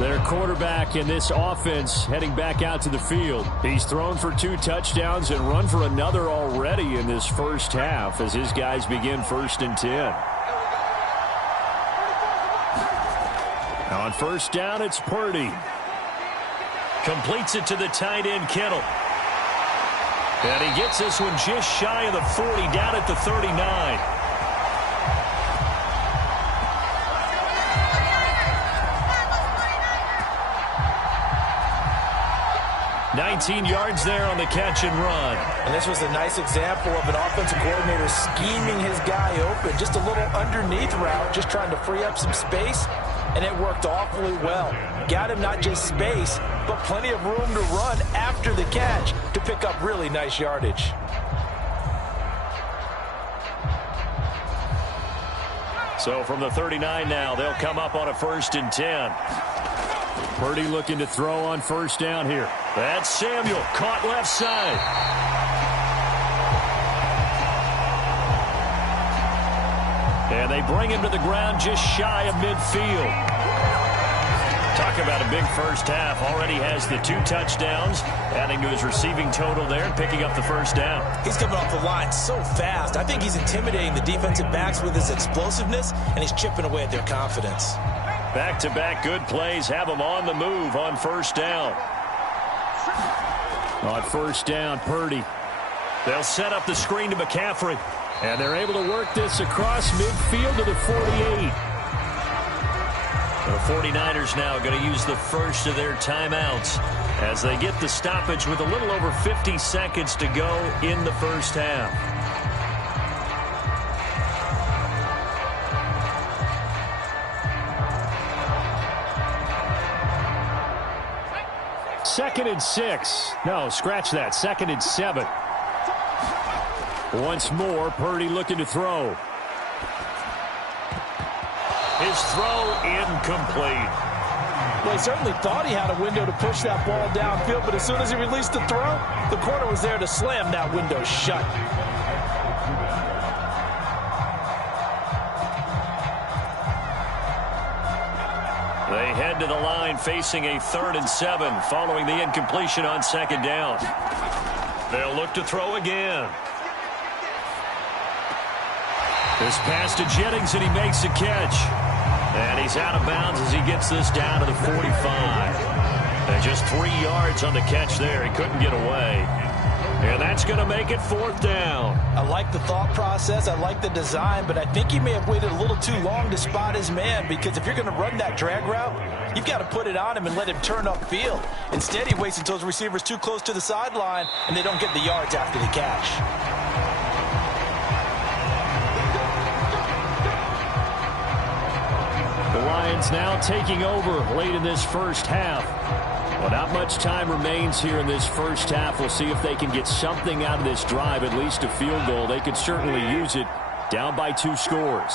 Their quarterback in this offense heading back out to the field. He's thrown for 2 touchdowns and run for another already in this first half as his guys begin 1st and 10. On 1st down, it's Purdy. Completes it to the tight end, Kittle. And he gets this one just shy of the 40, down at the 39. 19 yards there on the catch and run. And this was a nice example of an offensive coordinator scheming his guy open. Just a little underneath route, just trying to free up some space. And it worked awfully well. Got him not just space, but plenty of room to run after the catch to pick up really nice yardage. So from the 39 now, they'll come up on a 1st and 10. Purdy looking to throw on 1st down here. That's Samuel, caught left side. And they bring him to the ground just shy of midfield. Talk about a big first half. Already has the 2 touchdowns, adding to his receiving total there and picking up the 1st down. He's coming off the line so fast. I think he's intimidating the defensive backs with his explosiveness, and he's chipping away at their confidence. Back-to-back good plays have him on the move on 1st down. On 1st down, Purdy. They'll set up the screen to McCaffrey. And they're able to work this across midfield to the 48. The 49ers now going to use the first of their timeouts as they get the stoppage with a little over 50 seconds to go in the first half. Second and 6. No, scratch that. 2nd and 7. Once more, Purdy looking to throw. His throw incomplete. Well, he certainly thought he had a window to push that ball downfield, but as soon as he released the throw, the corner was there to slam that window shut. They head to the line facing a 3rd and 7 following the incompletion on 2nd down. They'll look to throw again. This pass to Jennings, and he makes a catch. And he's out of bounds as he gets this down to the 45. And just 3 yards on the catch there. He couldn't get away. And that's going to make it 4th down. I like the thought process. I like the design, but I think he may have waited a little too long to spot his man, because if you're going to run that drag route, you've got to put it on him and let him turn upfield. Instead, he waits until his receiver's too close to the sideline, and they don't get the yards after the catch. The Lions now taking over late in this first half. Well, not much time remains here in this first half. We'll see if they can get something out of this drive, at least a field goal. They could certainly use it, down by 2 scores.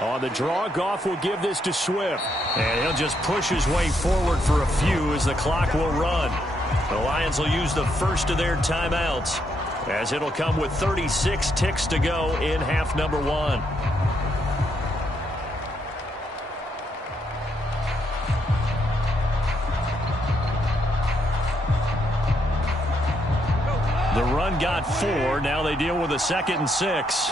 On the draw, Goff will give this to Swift. And he'll just push his way forward for a few as the clock will run. The Lions will use the first of their timeouts, as it'll come with 36 ticks to go in half number 1. The run got 4. Now they deal with a 2nd and 6.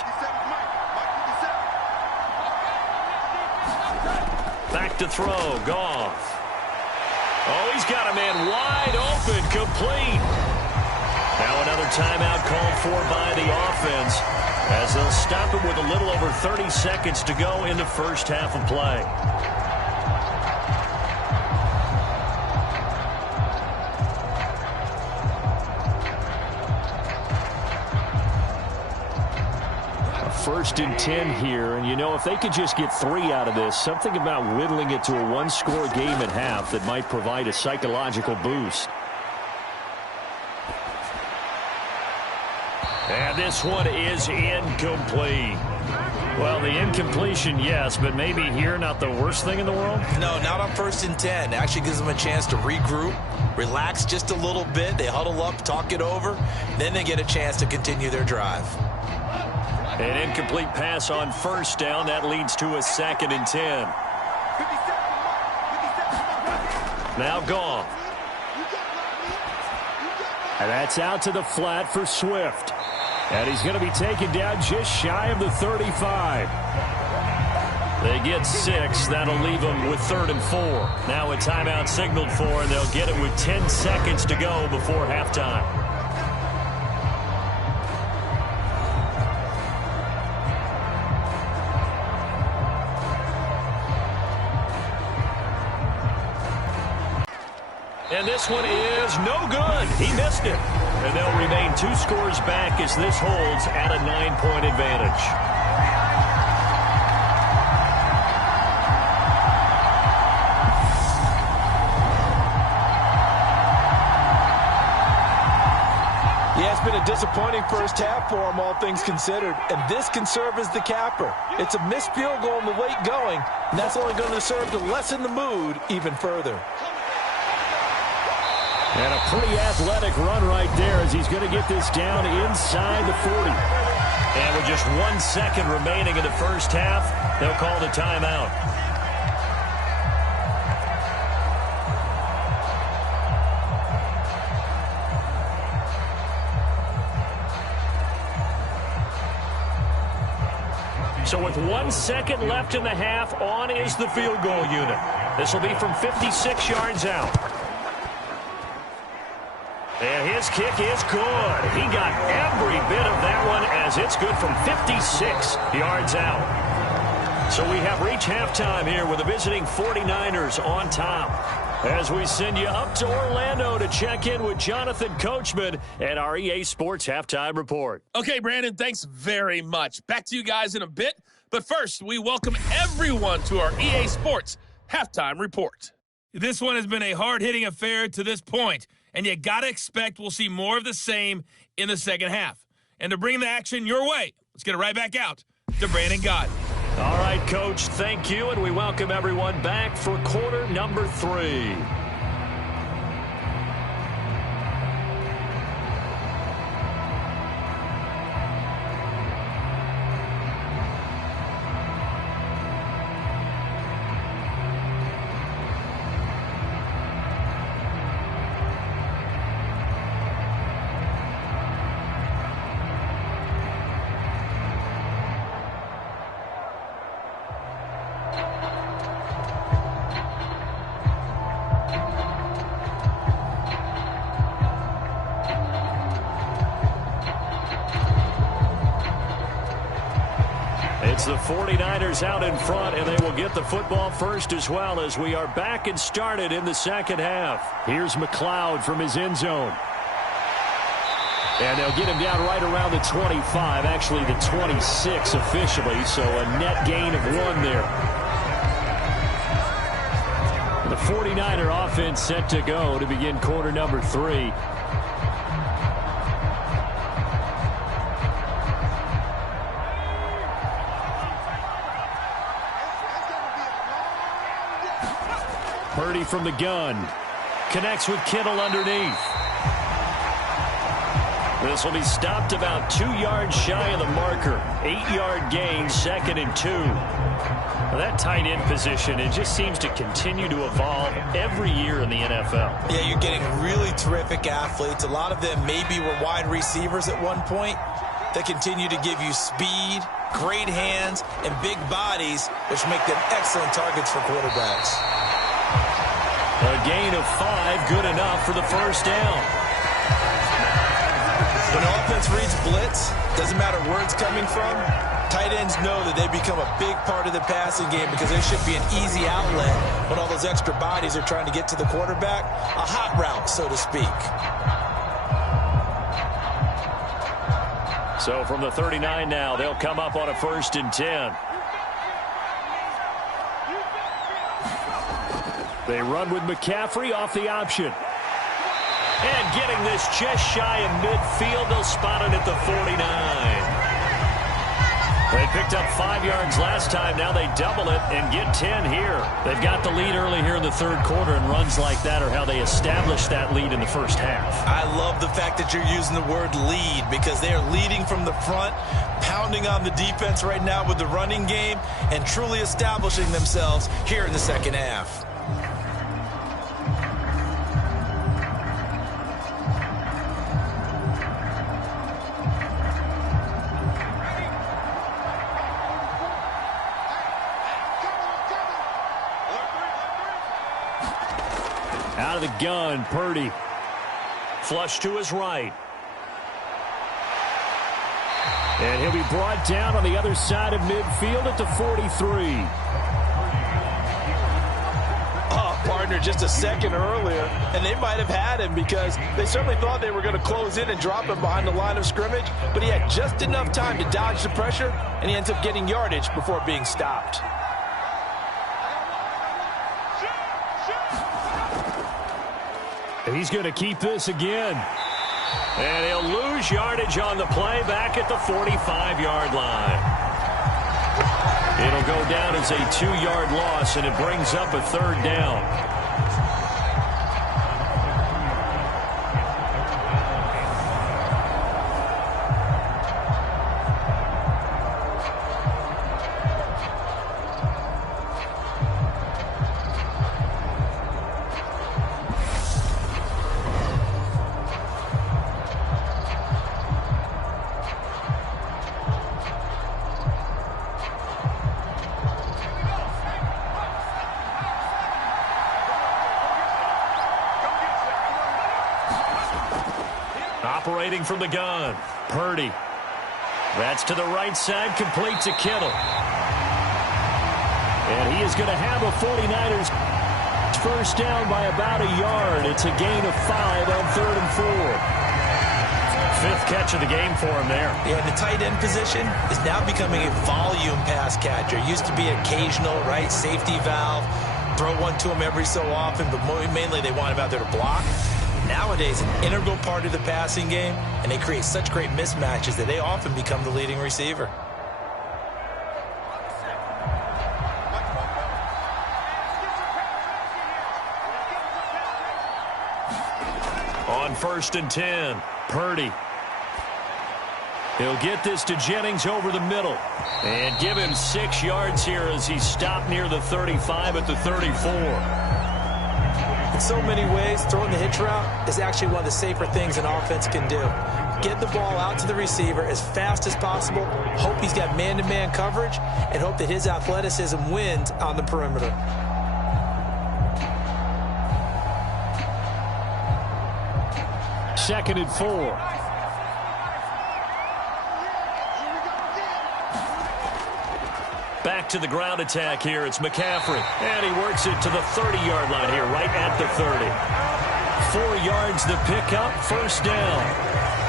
Back to throw. Goff. Oh, he's got a man wide open. Complete. Now another timeout called for by the offense, as they'll stop it with a little over 30 seconds to go in the first half of play. First and 10 here, and you know, if they could just get 3 out of this, something about whittling it to a 1-score game at half that might provide a psychological boost. And this one is incomplete. Well, the incompletion, yes, but maybe here not the worst thing in the world? No, not on 1st and 10. It actually gives them a chance to regroup, relax just a little bit. They huddle up, talk it over, then they get a chance to continue their drive. An incomplete pass on 1st down. That leads to a 2nd and 10. Now Goff. And that's out to the flat for Swift. And he's going to be taken down just shy of the 35. They get 6. That'll leave them with 3rd and 4. Now a timeout signaled for, and they'll get it with 10 seconds to go before halftime. And this one is no good. He missed it. And they'll remain 2 scores back as this holds at a 9-point advantage. Yeah, it's been a disappointing first half for him, all things considered. And this can serve as the capper. It's a missed field goal in the late going, and that's only going to serve to lessen the mood even further. And a pretty athletic run right there, as he's going to get this down inside the 40. And with just 1 second remaining in the first half, they'll call the timeout. So with 1 second left in the half, on is the field goal unit. This will be from 56 yards out. And his kick is good. He got every bit of that one, as it's good from 56 yards out. So we have reached halftime here with the visiting 49ers on top, as we send you up to Orlando to check in with Jonathan Coachman and our EA Sports Halftime Report. Okay, Brandon, thanks very much. Back to you guys in a bit. But first, we welcome everyone to our EA Sports Halftime Report. This one has been a hard-hitting affair to this point, and you got to expect we'll see more of the same in the second half. And to bring the action your way, let's get it right back out to Brandon Gott. All right, Coach, thank you, and we welcome everyone back for quarter number 3. the 49ers out in front, and they will get the football first as well as we are back and started in the second half. Here's McLeod from his end zone. And they'll get him down right around the 25, actually the 26 officially, so a net gain of 1 there. The 49er offense set to go to begin quarter number 3. Purdy from the gun. Connects with Kittle underneath. This will be stopped about 2 yards shy of the marker. 8-yard gain, 2nd and 2. Well, that tight end position, it just seems to continue to evolve every year in the NFL. Yeah, you're getting really terrific athletes. A lot of them maybe were wide receivers at one point that continue to give you speed, great hands, and big bodies, which make them excellent targets for quarterbacks. A gain of 5, good enough for the first down. When the offense reads blitz, doesn't matter where it's coming from, tight ends know that they become a big part of the passing game because there should be an easy outlet when all those extra bodies are trying to get to the quarterback. A hot route, so to speak. So from the 39 now, they'll come up on a 1st and 10. They run with McCaffrey off the option. And getting this just shy of midfield, they'll spot it at the 49. They picked up 5 yards last time. Now they double it and get 10 here. They've got the lead early here in the 3rd quarter, and runs like that are how they establish that lead in the first half. I love the fact that you're using the word lead because they are leading from the front, pounding on the defense right now with the running game, and truly establishing themselves here in the second half. Out of the gun, Purdy. Flush to his right. And he'll be brought down on the other side of midfield at the 43. Partner just a second earlier, and they might have had him because they certainly thought they were going to close in and drop him behind the line of scrimmage, but he had just enough time to dodge the pressure, and he ends up getting yardage before being stopped. He's going to keep this again. And he'll lose yardage on the play back at the 45-yard line. It'll go down as a 2-yard loss, and it brings up a 3rd down. Operating from the gun, Purdy. That's to the right side, complete to Kittle. And he is going to have a 49ers first down by about a yard. It's a gain of 5 on 3rd and 4. 5th catch of the game for him there. Yeah, the tight end position is now becoming a volume pass catcher. Used to be occasional, right, safety valve. Throw one to him every so often, but mainly they want him out there to block. Nowadays, an integral part of the passing game, and they create such great mismatches that they often become the leading receiver. On 1st and 10, Purdy. He'll get this to Jennings over the middle and give him 6 yards here as he's stopped near the 35 at the 34. In so many ways, throwing the hitch route is actually one of the safer things an offense can do. Get the ball out to the receiver as fast as possible, hope he's got man-to-man coverage, and hope that his athleticism wins on the perimeter. Second and 4. Back to the ground attack here. It's McCaffrey. And he works it to the 30-yard line here, right at the 30. 4 yards the pickup, first down.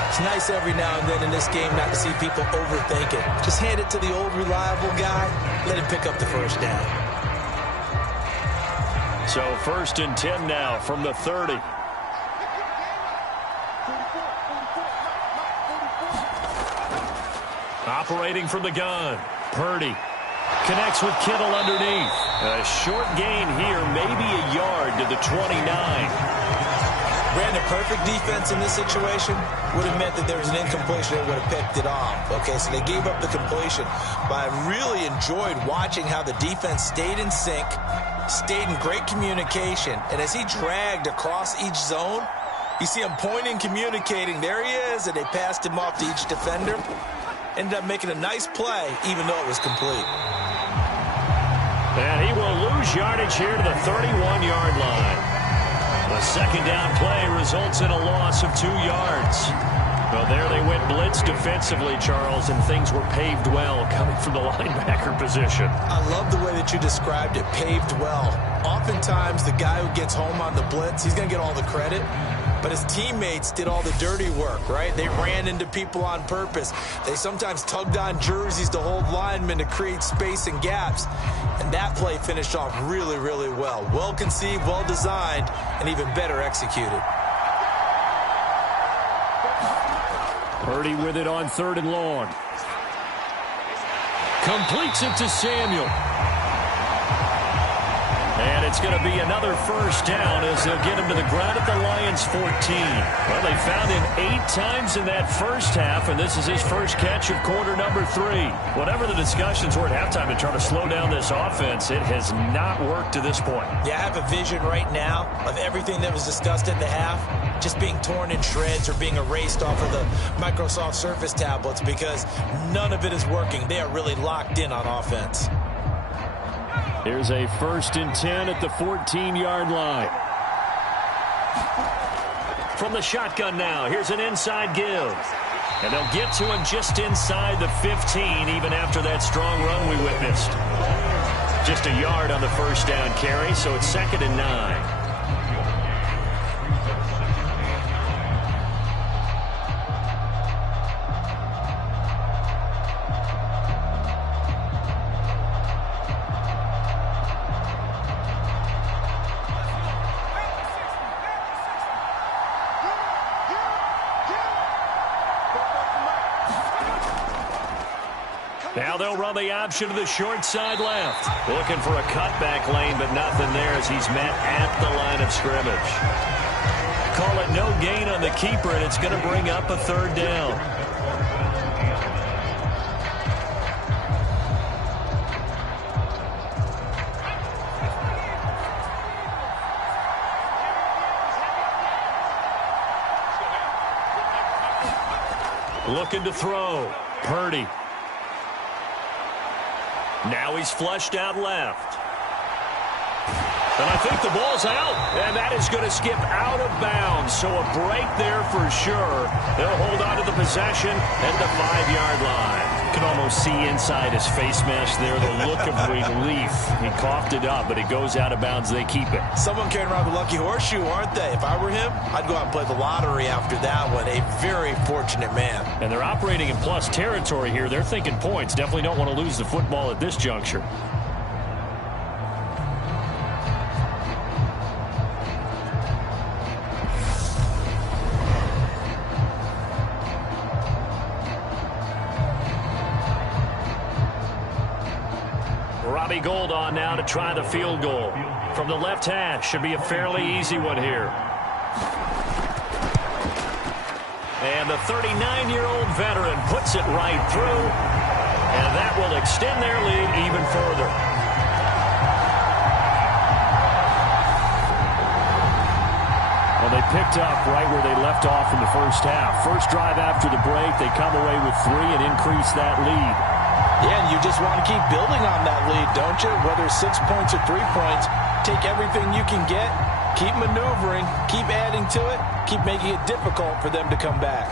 It's nice every now and then in this game not to see people overthink it. Just hand it to the old reliable guy. Let him pick up the first down. So 1st and 10 now from the 30. Operating from the gun. Purdy connects with Kittle underneath. A short gain here, maybe a yard to the 29. Brandon, perfect defense in this situation would have meant that there was an incompletion that would have picked it off. Okay, so they gave up the completion. But I really enjoyed watching how the defense stayed in sync, stayed in great communication. And as he dragged across each zone, you see him pointing, communicating. There he is, and they passed him off to each defender. Ended up making a nice play, even though it was complete. And he will lose yardage here to the 31-yard line. The second down play results in a loss of 2 yards. Well, there they went blitz defensively, Charles, and things were paved well coming from the linebacker position. I love the way that you described it, paved well. Oftentimes, the guy who gets home on the blitz, he's going to get all the credit. But his teammates did all the dirty work, right? They ran into people on purpose. They sometimes tugged on jerseys to hold linemen to create space and gaps. And that play finished off really, really well. Well conceived, well designed, and even better executed. Purdy with it on 3rd and long. Completes it to Samuel. And it's going to be another first down as they'll get him to the ground at the Lions' 14. Well, they found him 8 times in that first half, and this is his first catch of quarter number 3. Whatever the discussions were at halftime to try to slow down this offense, it has not worked to this point. Yeah, I have a vision right now of everything that was discussed at the half just being torn in shreds or being erased off of the Microsoft Surface tablets because none of it is working. They are really locked in on offense. Here's a 1st and 10 at the 14-yard line. From the shotgun now, here's an inside give. And they'll get to him just inside the 15, even after that strong run we witnessed. Just a yard on the first down carry, so it's 2nd and 9. Now they'll run the option to the short side left. Looking for a cutback lane, but nothing there as he's met at the line of scrimmage. Call it no gain on the keeper, and it's going to bring up a 3rd down. Looking to throw. Purdy. Now he's flushed out left. And I think the ball's out. And that is going to skip out of bounds. So a break there for sure. They'll hold on to the possession at the 5-yard line. You can almost see inside his face mask there the look of relief. He coughed it up, but it goes out of bounds. They keep it. Someone carrying around the lucky horseshoe, aren't they? If I were him, I'd go out and play the lottery after that one. A very fortunate man. And they're operating in plus territory here. They're thinking points. Definitely don't want to lose the football at this juncture. Gold on now to try the field goal. From the left hash, should be a fairly easy one here. And the 39-year-old veteran puts it right through. And that will extend their lead even further. Well, they picked up right where they left off in the first half. First drive after the break, they come away with 3 and increase that lead. Yeah, and you just want to keep building on that lead, don't you? Whether 6 points or 3 points, take everything you can get, keep maneuvering, keep adding to it, keep making it difficult for them to come back.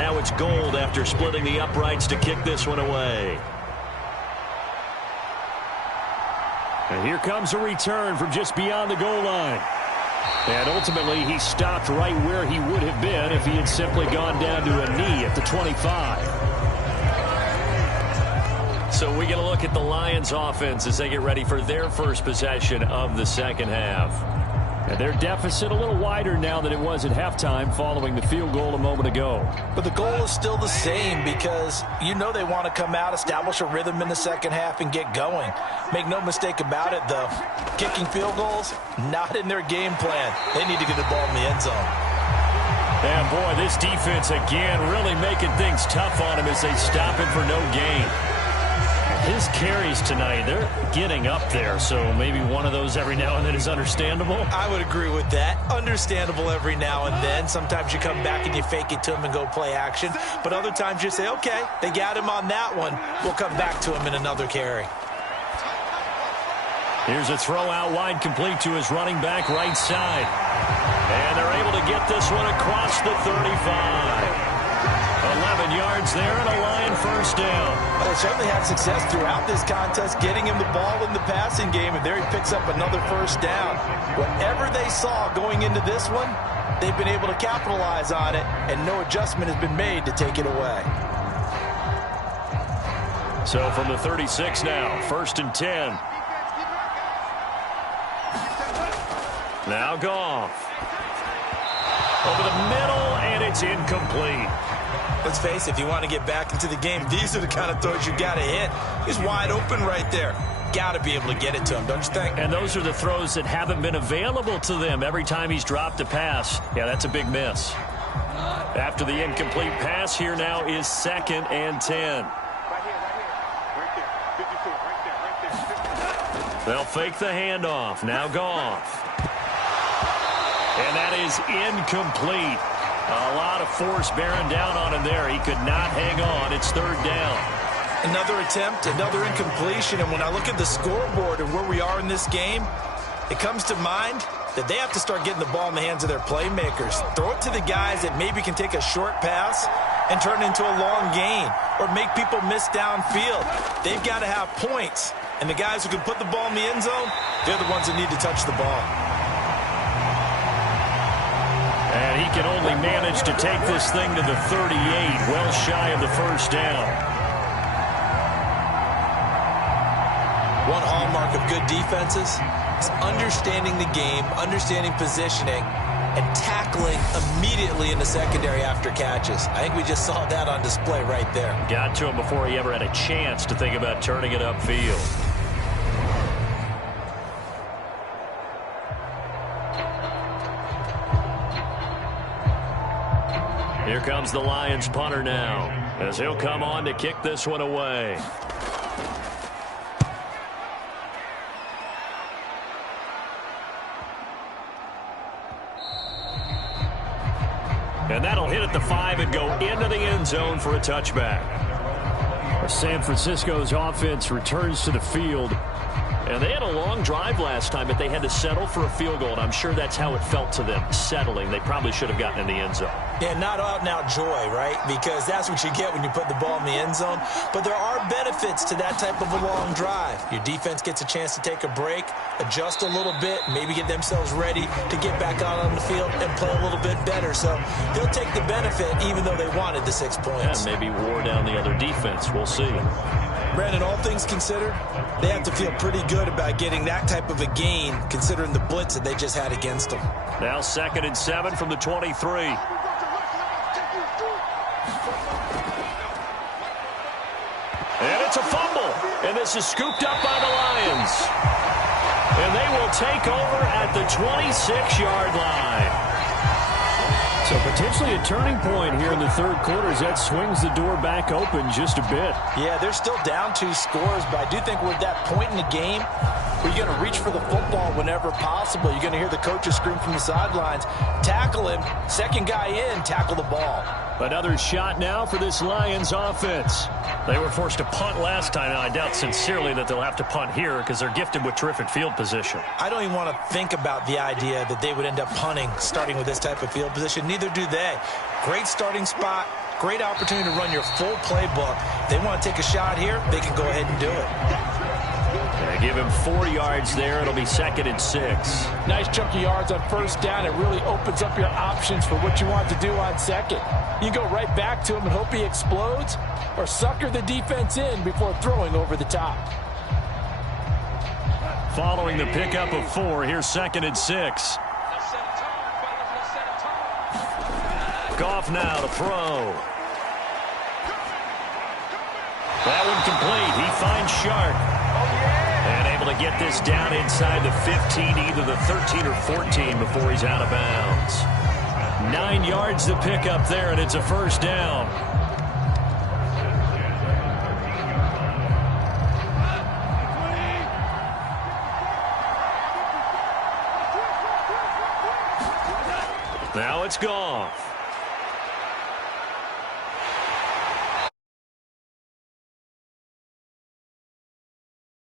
Now it's Gold after splitting the uprights to kick this one away. And here comes a return from just beyond the goal line. And ultimately, he stopped right where he would have been if he had simply gone down to a knee at the 25. So we get a look at the Lions offense as they get ready for their first possession of the second half. And their deficit a little wider now than it was at halftime following the field goal a moment ago. But the goal is still the same because you know they want to come out, establish a rhythm in the second half, and get going. Make no mistake about it, though. Kicking field goals, not in their game plan. They need to get the ball in the end zone. And boy, this defense again really making things tough on him as they stop him for no gain. His carries tonight, they're getting up there, so maybe one of those every now and then is understandable. I would agree with that. Understandable every now and then. Sometimes you come back and you fake it to him and go play action. But other times you say, okay, they got him on that one. We'll come back to him in another carry. Here's a throw out wide, complete to his running back right side. And they're able to get this one across the 35. 11 yards there and a Lion first down. Well, they certainly had success throughout this contest, getting him the ball in the passing game, and there he picks up another first down. Whatever they saw going into this one, they've been able to capitalize on it, and no adjustment has been made to take it away. So from the 36 now, 1st and 10. Now Goff. Over the middle, and it's incomplete. Let's face it, if you want to get back into the game, these are the kind of throws you got to hit. He's wide open right there. Got to be able to get it to him, don't you think? And those are the throws that haven't been available to them every time he's dropped a pass. Yeah, that's a big miss. After the incomplete pass, here now is 2nd and 10. They'll fake the handoff. Now Goff. And that is incomplete. A lot of force bearing down on him there. He could not hang on. It's 3rd down. Another attempt, another incompletion. And when I look at the scoreboard and where we are in this game, it comes to mind that they have to start getting the ball in the hands of their playmakers. Throw it to the guys that maybe can take a short pass and turn it into a long gain or make people miss downfield. They've got to have points. And the guys who can put the ball in the end zone, they're the ones that need to touch the ball. And he can only manage to take this thing to the 38, well shy of the first down. One hallmark of good defenses is understanding the game, understanding positioning, and tackling immediately in the secondary after catches. I think we just saw that on display right there. Got to him before he ever had a chance to think about turning it upfield. Here comes the Lions punter now, as he'll come on to kick this one away. And that'll hit at the 5 and go into the end zone for a touchback. San Francisco's offense returns to the field. And they had a long drive last time, but they had to settle for a field goal, and I'm sure that's how it felt to them, settling. They probably should have gotten in the end zone. Yeah, not out-and-out joy, right? Because that's what you get when you put the ball in the end zone. But there are benefits to that type of a long drive. Your defense gets a chance to take a break, adjust a little bit, maybe get themselves ready to get back out on the field and play a little bit better. So they'll take the benefit even though they wanted the 6 points. Yeah, maybe wore down the other defense. We'll see. Brandon, all things considered, they have to feel pretty good about getting that type of a gain considering the blitz that they just had against them. Now 2nd and 7 from the 23. And it's a fumble. And this is scooped up by the Lions. And they will take over at the 26-yard line. So potentially a turning point here in the 3rd quarter as that swings the door back open just a bit. Yeah, they're still down 2 scores, but I do think we're at that point in the game where you're going to reach for the football whenever possible. You're going to hear the coaches scream from the sidelines, tackle him, second guy in, tackle the ball. Another shot now for this Lions offense. They were forced to punt last time. Now, I doubt sincerely that they'll have to punt here because they're gifted with terrific field position. I don't even want to think about the idea that they would end up punting starting with this type of field position. Neither do they. Great starting spot, Great opportunity to run your full playbook. If they want to take a shot here, they can go ahead and do it. Yeah, give him 4 yards there. It'll be 2nd and 6. Nice chunk of yards on first down. It really opens up your options for what you want to do on second. You go right back to him and hope he explodes, or sucker the defense in before throwing over the top. Following the pickup of 4, here's 2nd and 6. Goff now to throw. That one complete. He finds Sharp. And able to get this down inside the 15, either the 13 or 14 before he's out of bounds. 9 yards to pick up there, and it's a first down. Now it's Goff.